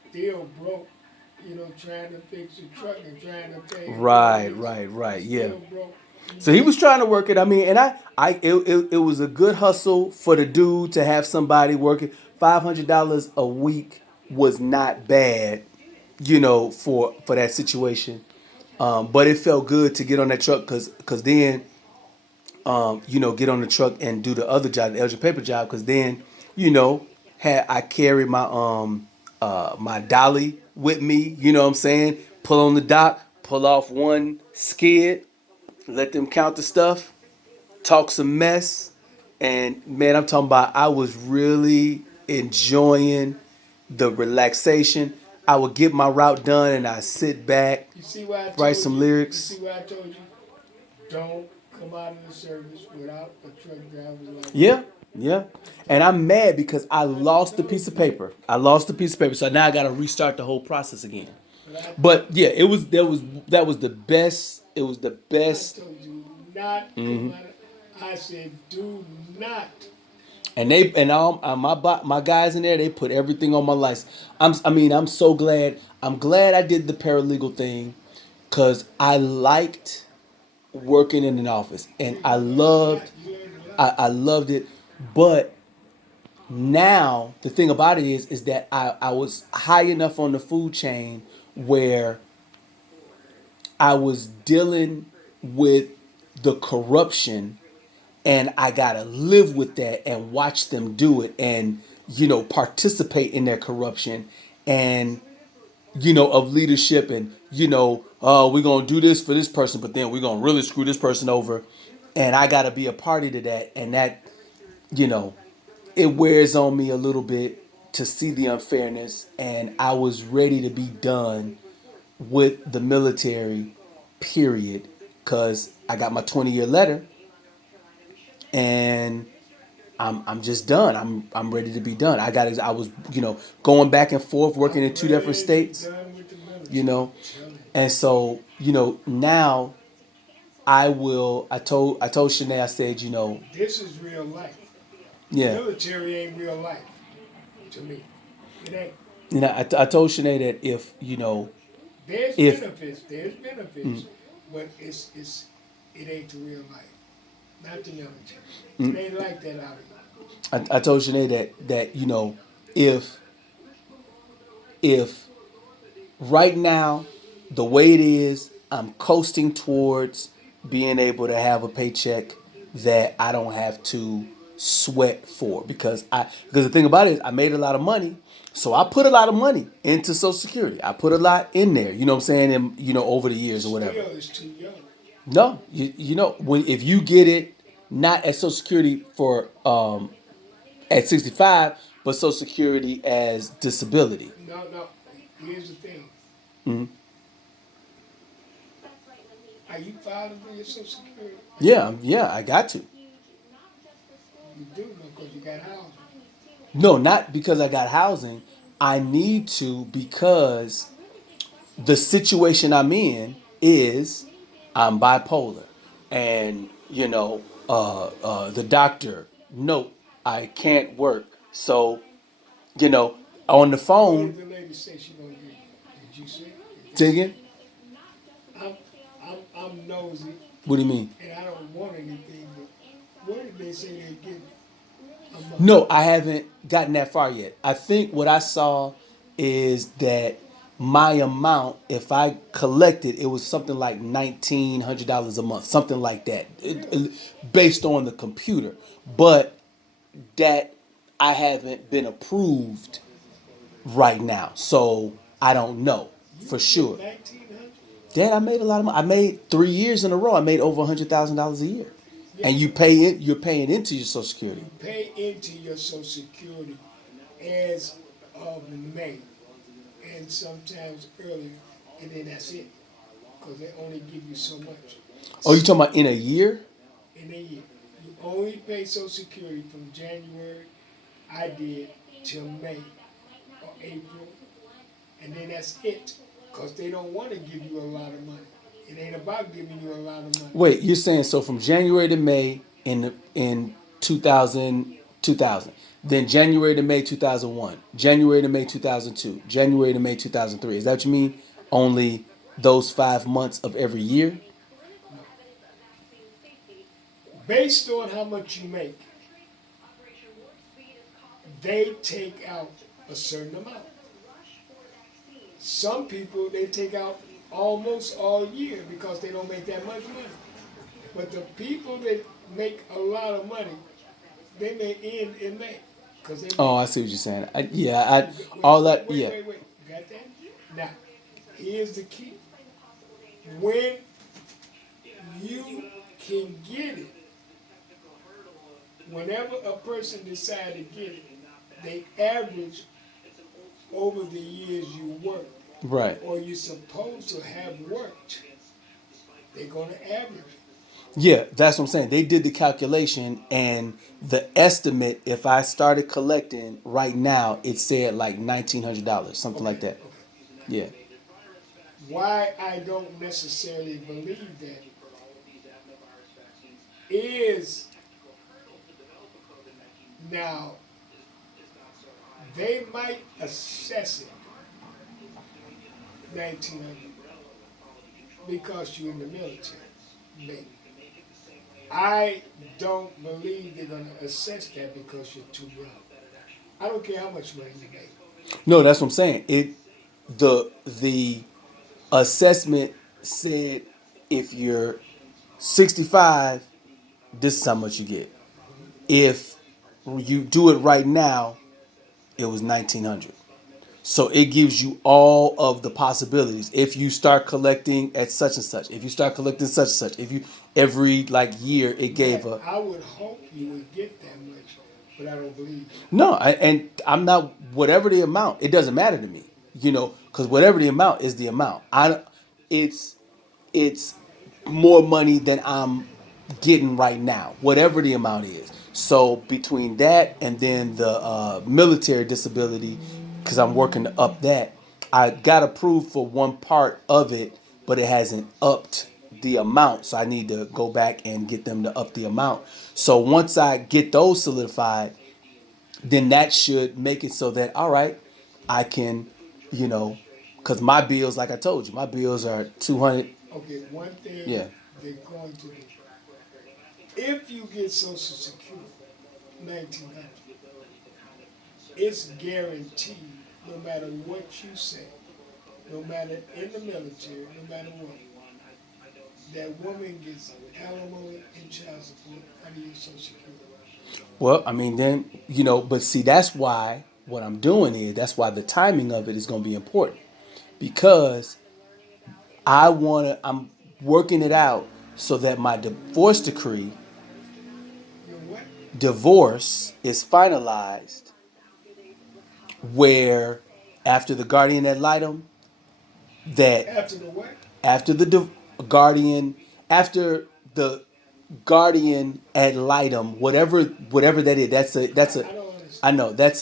still broke, trying to fix your truck and trying to pay. Right. Yeah. Still broke. So he was trying to work it. I mean, and it was a good hustle for the dude to have somebody working. $500 a week was not bad, for that situation. But it felt good to get on that truck because then, get on the truck and do the other job, the Elgin paper job. Because then, I carried my my dolly with me. You know what I'm saying? Pull on the dock, pull off one skid. Let them count the stuff, talk some mess, and man, I'm talking about I was really enjoying the relaxation. I would get my route done and I sit back, You see why I told write some you? lyrics. You see why I told you? Don't come out of the service without a truck driver's license. Yeah. And I'm mad because I lost the piece of paper. So now I got to restart the whole process again. But yeah, that was the best. It was the I best. told you not come out of, I said do not. And all my guys in there, they put everything on my license. I'm so glad. I'm glad I did the paralegal thing, cause I liked working in an office and I loved it. But now the thing about it is that I was high enough on the food chain where I was dealing with the corruption and I gotta live with that and watch them do it, and participate in their corruption, and of leadership, and we're gonna do this for this person, but then we're gonna really screw this person over, and I gotta be a party to that, and that you know it wears on me a little bit to see the unfairness, and I was ready to be done with the military, period, because I got my 20-year letter, and I'm just done. I'm ready to be done. I was going back and forth, working in two different states, Done with the military. you know, Tell me. and so now I will. I told Shanae, I said, This is real life. yeah, Military ain't real life to me. It ain't. I told Shanae that if There's If- benefits, but it ain't the real life. Not the military. It ain't like that out here. I told Shanae that if right now the way it is, I'm coasting towards being able to have a paycheck that I don't have to sweat for, because the thing about it is I made a lot of money, so I put a lot of money into Social Security. I put a lot in there, you know what I'm saying, and over the years or whatever. Still is too young. No, if you get it not at Social Security for at 65, but Social Security as disability. No. Here's the thing. Mhm. Are you filing for your Social Security? Yeah, I got to. You do because you got housing. No, not because I got housing. I need to, because the situation I'm in is I'm bipolar, and the doctor, note, I can't work. So, on the What phone, did the lady say she gonna give you? Did you say? digging. I'm nosy What do you mean? and I don't want anything, but what did they say they give you? No, I haven't gotten that far yet. I think what I saw is that my amount, if I collected, it was something like $1,900 a month, something like that, based on the computer. But that I haven't been approved right now, so I don't know for sure. 1,900? Dad, I made a lot of money. I made 3 years in a row. I made over $100,000 a year, and you're paying into your Social Security. You pay into your Social Security as of May, and sometimes earlier, and then that's it, because they only give you so much Oh, you talking about in a year? in a year. You only pay Social Security from January, I did, till May or April, and then that's it, because they don't want to give you a lot of money. It ain't about giving you a lot of money. Wait, you're saying so from January to May in 2000, then January to May 2001, January to May 2002, January to May 2003. Is that what you mean? Only those 5 months of every year? Based on how much you make, they take out a certain amount. Some people, they take out almost all year because they don't make that much money. But the people that make a lot of money, they may end in May. Cause they Oh, I see what you're saying. All that, yeah. Wait. You got that? Now, here's the key. When you can get it, whenever a person decides to get it, they average over the years you work, Right. or you're supposed to have worked. They're going to average it. Yeah, that's what I'm saying. They did the calculation, and the estimate, if I started collecting right now, it said like $1,900, something like that. Okay. Yeah. Why I don't necessarily believe that is now they might assess it 1,900 because you're in the military, maybe. I don't believe they're going to assess that because you're too young. I don't care how much money you make. No, that's what I'm saying. The assessment said if you're 65, this is how much you get. If you do it right now, it was 1900. So it gives you all of the possibilities. If you start collecting at such and such, if you start collecting such and such, if you every like year it gave a I would hope you would get that much, but I don't believe it. no, and I'm not whatever the amount. It doesn't matter to me, because whatever the amount is the amount. It's it's more money than I'm getting right now, whatever the amount is. So between that and then the military disability, because I'm working to up that, I got approved for one part of it, but it hasn't upped the amount. So I need to go back and get them to up the amount. So once I get those solidified, then that should make it so that, all right, I can, because my bills, like I told you, my bills are 200. Okay, one thing Yeah. they're going to do. If you get Social Security, 1900, it's guaranteed, no matter what you say, no matter in the military, no matter what, that woman gets alimony and child support under your Social Security. Well, I mean, then, but see, that's why what I'm doing that's why the timing of it is going to be important, because I'm working it out so that my divorce decree, You know what? divorce is finalized where after the guardian ad litem, that After the what? after the guardian, after the guardian ad litem, whatever that is, that's a I don't understand. I know that's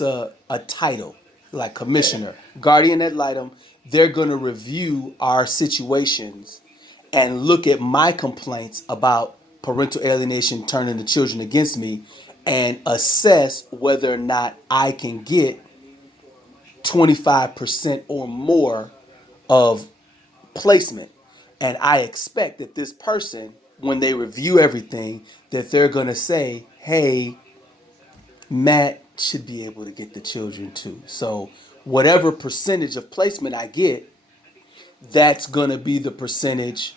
a title, like commissioner, guardian ad litem. They're gonna review our situations and look at my complaints about parental alienation turning the children against me, and assess whether or not I can get 25% or more of placement. And I expect that this person, when they review everything, that they're going to say, hey, Matt should be able to get the children too. So whatever percentage of placement I get, that's going to be the percentage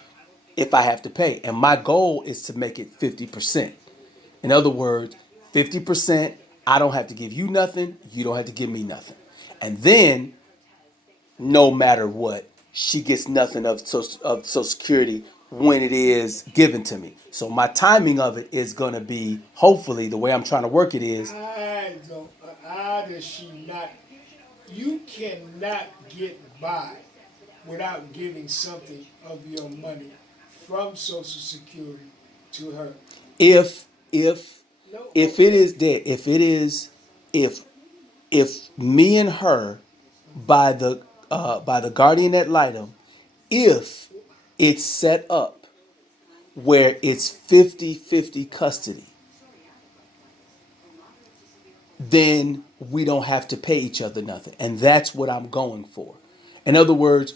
if I have to pay. And my goal is to make it 50%. In other words, 50%, I don't have to give you nothing, you don't have to give me nothing. And then, no matter what, she gets nothing of Social Security when it is given to me. So my timing of it is going to be, hopefully, the way I'm trying to work it is, I don't, how does she not, you cannot get by without giving something of your money from Social Security to her. if No, if it is that, if me and her, by the guardian ad litem, if it's set up where it's 50-50 custody, then we don't have to pay each other nothing. And that's what I'm going for. In other words,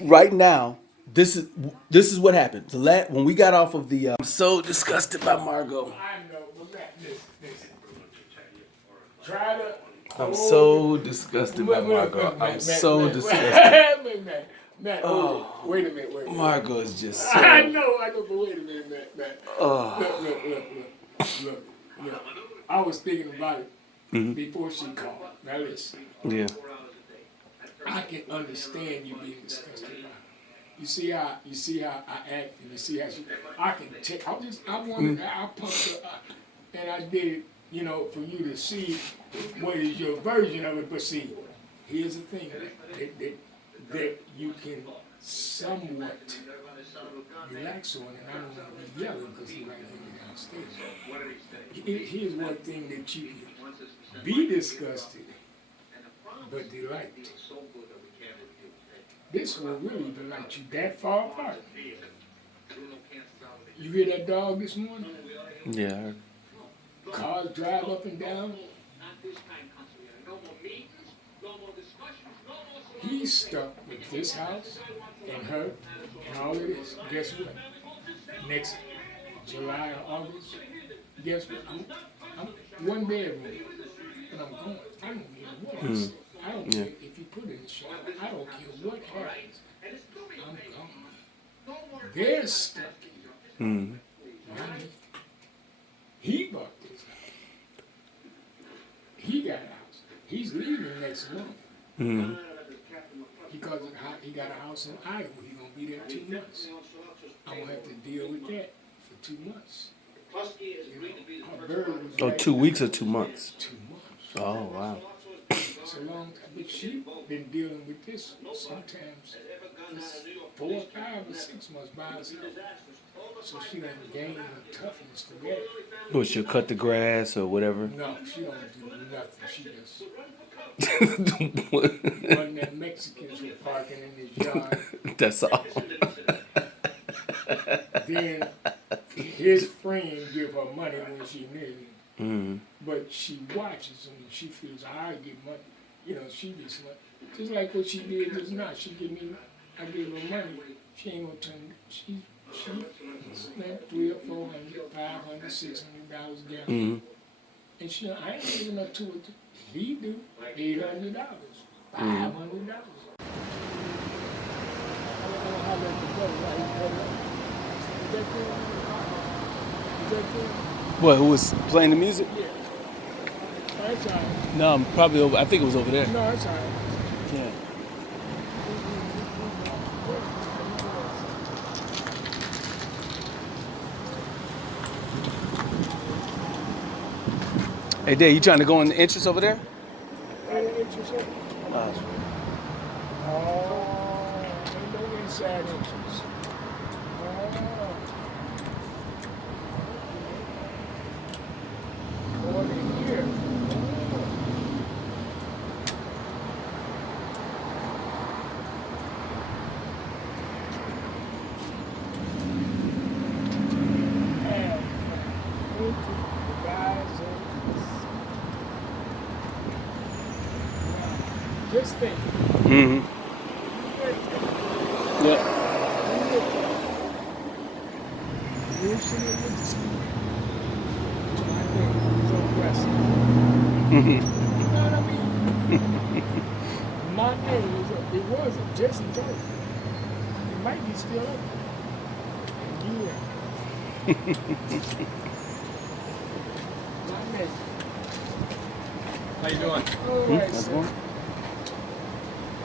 right now, this is what happened. When we got off of the, I'm so disgusted by Margot. I know, but Matt, listen. Try to. I'm so disgusted by Margot. I'm so disgusted. Wait a minute. Margot is just so. I know, but wait a minute, Matt. Look. I was thinking about it before she called. Now listen, Yeah. I can understand you being disgusted by her. You see how I act, and you see how I can take. I wanted, I pumped her up, and I did it, for you to see what is your version of it. But see, here's the thing that you can somewhat relax on, and I don't want to be yelling because he's right here downstairs. Here's one thing that you can be disgusted, but delight. This will really delight you that far apart. You hear that dog this morning? Yeah. Cars drive up and down. He's stuck with this house and her and all of this. Guess what? Next July or August, guess what? I'm one bedroom and I'm going. I don't care what I say. I don't care if you put it in the shower. I don't care what happens. I'm gone. They're stuck here. Mommy, he bought this house. He got a house. He's leaving next month. Mm-hmm. Because he got a house in Iowa. He's going to be there 2 months. I'm going to have to deal with that for 2 months. Our bird was Oh, right 2 now. weeks or 2 months? 2 months. Oh, wow. It's a long time. But she's been dealing with this sometimes. It's 4 or 5 or 6 months by herself. So she done gained her toughness to that. Well, she'll cut the grass or whatever. No, she don't do nothing. She just What? one that Mexicans were parking in his yard. That's all. Then his friend give her money when she needs it. Mm-hmm. But she watches him and she feels I get money. You know, she gets money. Just like what she did just now. She give me, I gave her money. She ain't gonna turn. She spent $300 or $400, $500, $600 down. Mm-hmm. And she, I ain't giving her 2 or 3. He do $800, $500. I don't have that together. Is that cool? Is that cool? What, who was playing the music? Yeah. That's all right. No, I'm probably over. I think it was over there. No, that's all right. Yeah. Hey, Dave, you trying to go in the entrance over there? Any interest in it? Oh, ain't no inside entrance. Oh. Going in here. And into the guys just think. Mm-hmm. Yep. You should have went to school. My name is aggressive. Mm-hmm. You know what I mean? My name was it wasn't Jesse Jones. It might be still up there. And you were. My name. How you doing? All right, How's it sir. going?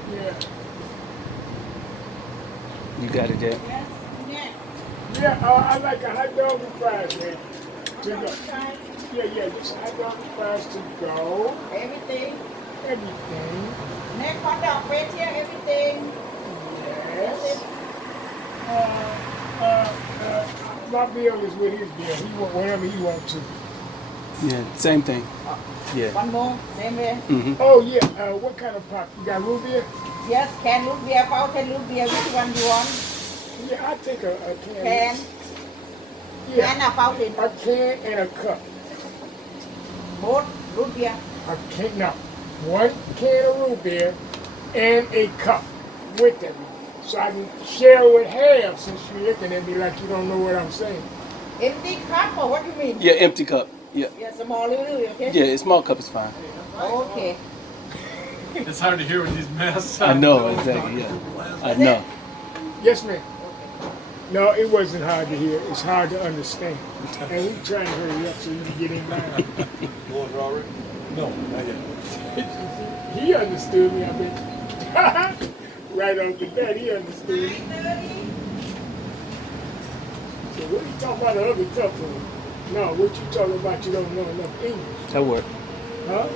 Yeah. You got it, Dad. Yeah, I like a hot dog and fries, man. To go. Yeah, just hot dog and fries to go. Everything. Everything. Neck hot dog right here, everything. Yes. My bill is with his bill. He want whatever he wants to. Yeah, same thing. Yeah. One more, same way. Mm-hmm. Oh yeah. What kind of pop? You got root beer? Yes, can root beer, fountain root beer, which one do you want? Yeah, I take a can. Can. Yeah. Can or fountain? A can and a cup. Both root beer. A can. No. 1 can of root beer and a cup with it, so I can share with half. Since you're looking at me like you don't know what I'm saying. Empty cup or what do you mean? Yeah, empty cup. Yeah. Yeah, small little, okay? Yeah, a small cup is fine. Okay. It's hard to hear with these masks I on. know, exactly, yeah. I know. Yes, ma'am. No, it wasn't hard to hear. It's hard to understand. And we trying to hurry up so you can get in line. Going Robert? No, not yet. He understood me, I bet. Right off the bat, he understood me. So what you talking about the other cup for? No, what you talking about you don't know enough English. That worked. Huh?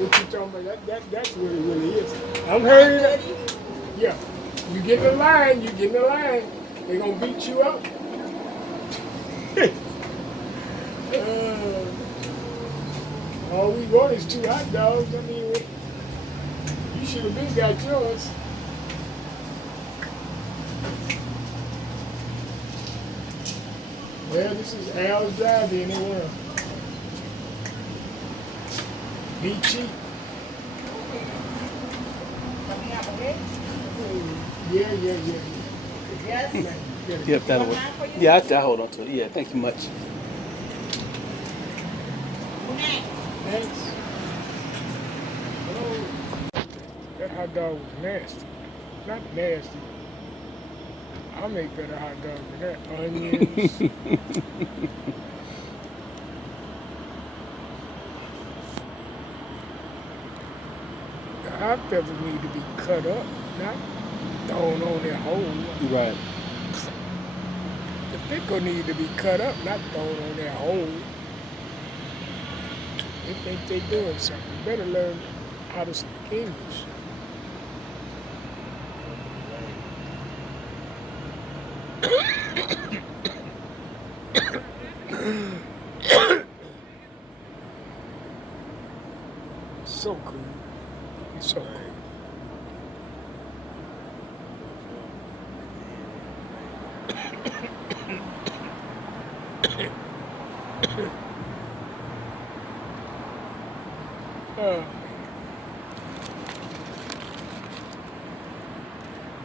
What you talking about? That's what it really is. I'm hurrying up. Yeah. You get in the line, They're gonna beat you up. All we want is 2 hot dogs. I mean, you should have been got yours. Well, this is Al's Drive-In in the world. Be cheap. Coming up, okay? Yeah. Yes. Yep, that'll work. Yeah, I hold on to it. Yeah, thank you much. Thanks. Oh, that hot dog was nasty. Not nasty. I make better hot dogs than that. Onions. The hot peppers need to be cut up, not thrown on their whole. Right. The pickle need to be cut up, not thrown on their whole. They think they doing something. You better learn how to speak English. So cool. So cool.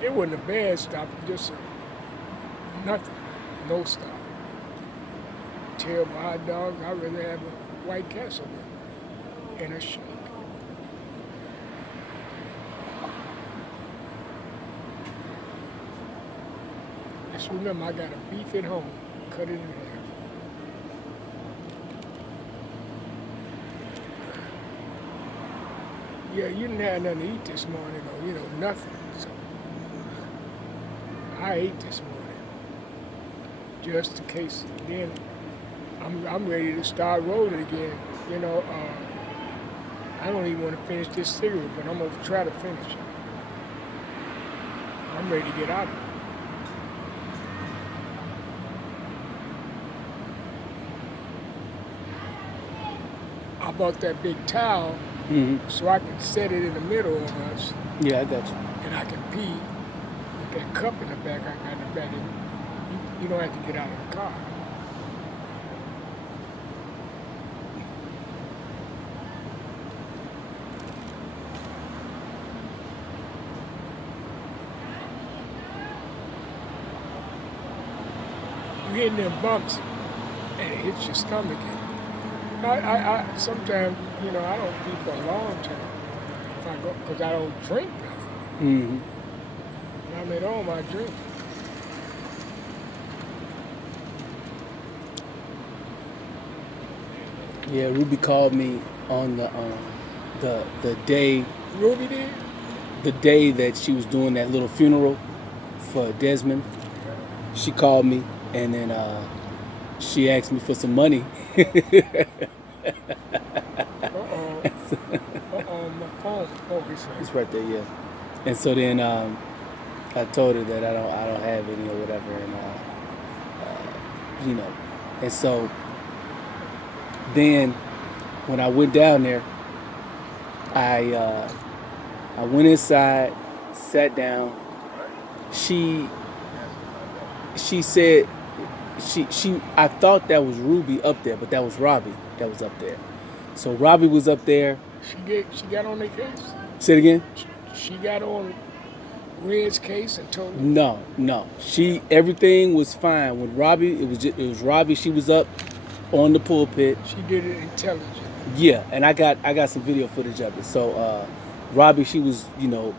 It wasn't a bad stop, just nothing, no stop. Terrible hot dog, I'd rather have a White Castle and a shake. Just remember, I got a beef at home, cut it in half. Yeah, you didn't have nothing to eat this morning, or, nothing. So I ate this morning, just in case. Then I'm ready to start rolling again. I don't even want to finish this cigarette, but I'm gonna try to finish it. I'm ready to get out of it. I bought that big towel so I can set it in the middle of us. Yeah, I got you. And I can pee with that cup in the back I got in the back. You don't have to get out of the car. You hitting them bumps and it hits your stomach. I sometimes, I don't pee for a long time if I go, because I don't drink nothing. When I'm at home, I drink. Yeah, Ruby called me on the day. Ruby did? The day that she was doing that little funeral for Desmond. She called me and then she asked me for some money. My phone. Oh, it's right there, yeah. And so then I told her that I don't have any or whatever, and and so then when I went down there, I went inside, sat down. She said I thought that was Ruby up there, but that was Robbie that was up there. So Robbie was up there. She got on their case? Say it again? She got on Red's case and told me? No. Everything was fine. When Robbie, it was Robbie, she was up on the pulpit. She did it intelligently. Yeah, and I got some video footage of it. So Robbie, she was,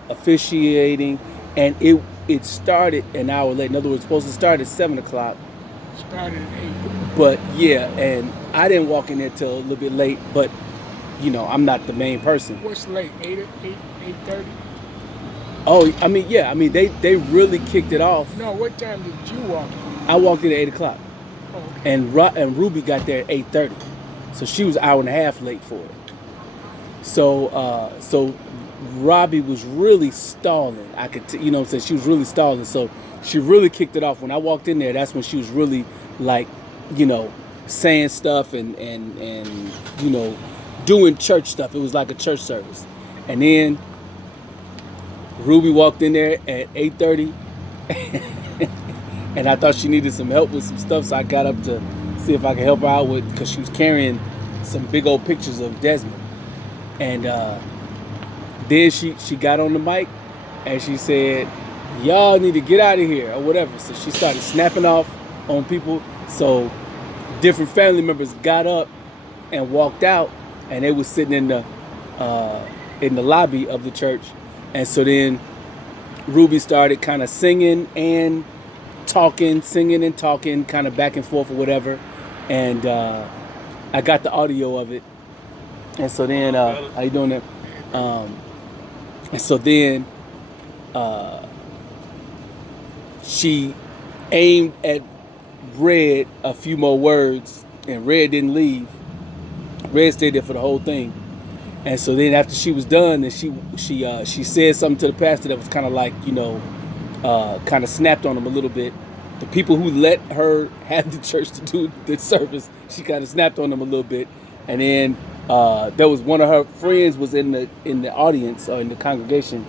officiating, and it started an hour late. In other words, supposed to start at 7 o'clock. Started at 8. But yeah, and I didn't walk in there till a little bit late, but I'm not the main person. What's late? 8:30? Oh, they really kicked it off. No, what time did you walk in? I walked in at 8 o'clock. Oh, okay. And Ruby got there at 8:30. So she was an hour and a half late for it. So Robbie was really stalling. I could she was really stalling. So she really kicked it off. When I walked in there, that's when she was really saying stuff and doing church stuff. It was like a church service. And then Ruby walked in there at 8:30 and I thought she needed some help with some stuff, so I got up to see if I could help her out with, because she was carrying some big old pictures of Desmond. And then she got on the mic and she said, y'all need to get out of here or whatever. So she started snapping off on people. So different family members got up and walked out, and they were sitting in the lobby of the church. And so then Ruby started kind of singing and talking, singing and talking, kind of back and forth or whatever. And I got the audio of it. And so then, how you doing there? And so then she aimed at Red a few more words, and Red didn't leave. Red stayed there for the whole thing. And so then after she was done, then she said something to the pastor that was kind of like, you know, kind of snapped on him a little bit. The people who let her have the church to do the service, she kind of snapped on them a little bit. And then there was one of her friends was in the audience or in the congregation.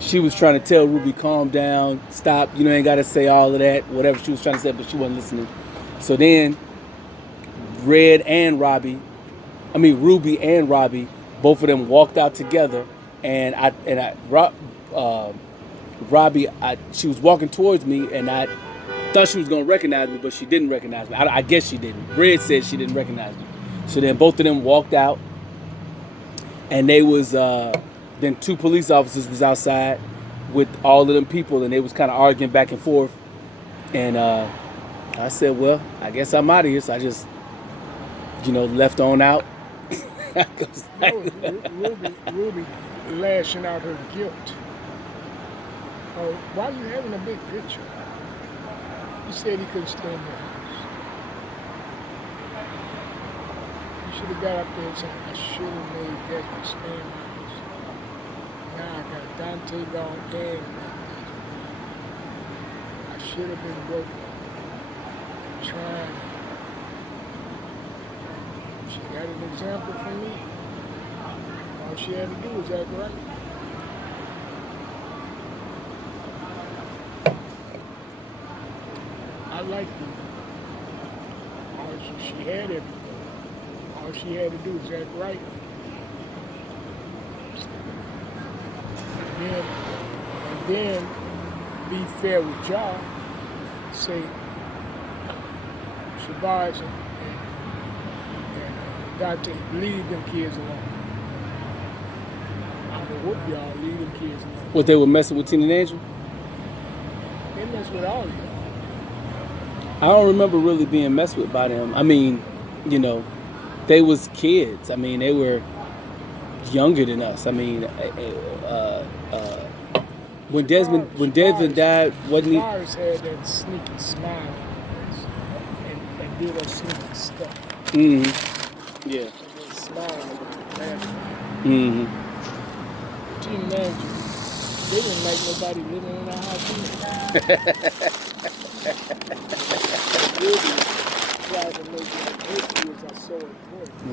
She was trying to tell Ruby, calm down, stop, you know, ain't got to say all of that, whatever she was trying to say, but she wasn't listening. So then Ruby and Robbie, both of them walked out together, and Robbie, she was walking towards me, and I thought she was gonna recognize me, but she didn't recognize me. I guess she didn't. Red said she didn't recognize me. So then both of them walked out, and they was then 2 police officers was outside with all of them people, and they was kind of arguing back and forth. And I said, well, I guess I'm out of here. So I just, you know, left on out. Ruby lashing out her guilt. Oh, why are you having a big picture? He said he couldn't stand there. You should have got up there and said, I should have made Desmond stand my house. Now I got Dante gone dead. I should have been working, trying. She got an example from me. All she had to do was act right. I like you. She had everything. All she had to do was act right. And then be fair with y'all. Say, Shabazz and Dante, leave them kids alone. I'm gonna whoop y'all, leave them kids alone. What, they were messing with Tina and Andrew? They mess with all of y'all. I don't remember really being messed with by them. I mean, you know, they was kids. I mean, they were younger than us. I mean, when Desmond died, wasn't he? Shabazz had that sneaky smile on his face and did that sneaky stuff. Mm-hmm. Yeah. And then smile and laugh. Mm-hmm. Teen Andrew, they didn't like nobody living in our house either. Really tried to make like her kids are so important.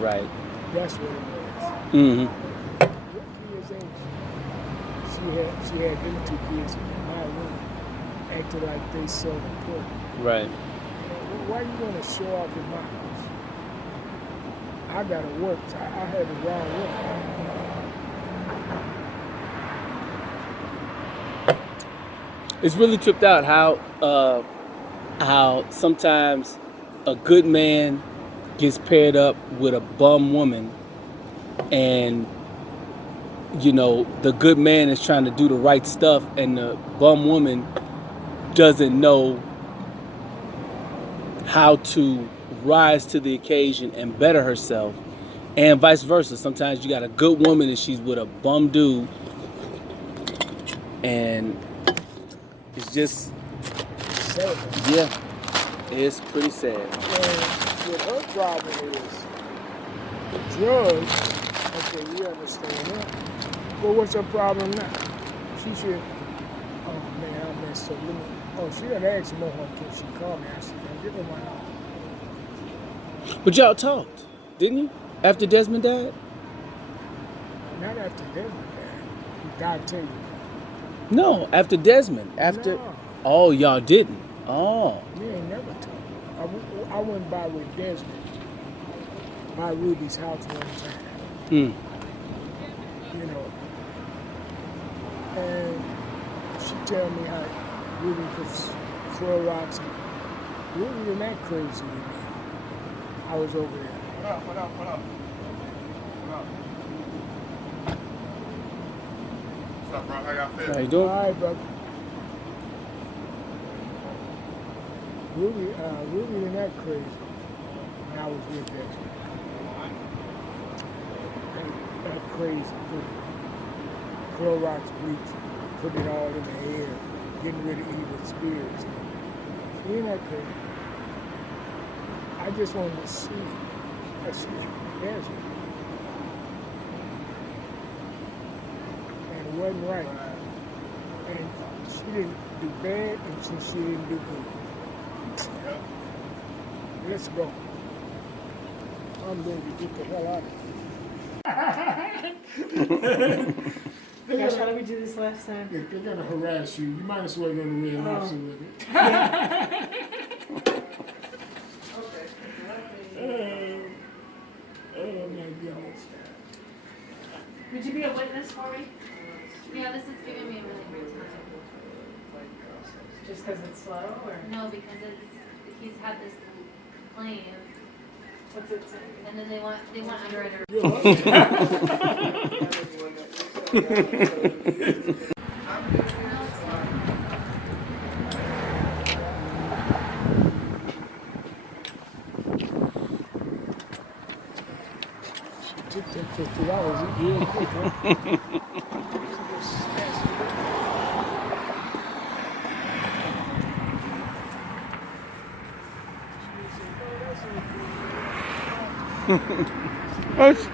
Right. That's what it was. Mm-hmm. What kids ain't she had them 2 kids in my room acting like they so important. Right. Why you want to show off in my house? I gotta work. I had the wrong work. It's really tripped out how sometimes a good man gets paired up with a bum woman, and you know, the good man is trying to do the right stuff, and the bum woman doesn't know how to rise to the occasion and better herself, and vice versa. Sometimes you got a good woman and she's with a bum dude, and it's just, Sad. yeah, it's pretty sad. And what her problem is, the drugs, okay, we understand that. But what's her problem now? She should, oh man, I messed up. She done asked more, can she call me? I said, don't give her my number. But y'all talked, didn't you? After Desmond died? Not after Desmond died. God tell you that. No, after Desmond. After. No. Oh, y'all didn't. Oh. We ain't never talked. I went by with Desmond, by Ruby's house one time. Mm. You know, and she tell me how Ruby puts Clorox and Ruby wasn't that crazy with me. I was over there. What up? What's up, bro? How y'all feel? How you All doing? right, brother. Ruby ain't that crazy when I was with that. That crazy put Clorox bleach, put it all in the air, getting rid of evil spirits. She ain't that crazy. I just wanted to see that she has it. And it wasn't right. And she didn't do bad, and she didn't do good. Let's go. I'm ready to get the hell out of here. Gosh, how did we do this last time? They're gonna harass you. You might as well go to Red Lobster with it. Oh my goodness. Would you be a witness for me? Yeah, this is giving me a really hard time. Just because it's slow, or No, because he's had this claim, what's it say? and then they want underwriter. Took that $50 real quick, huh? That's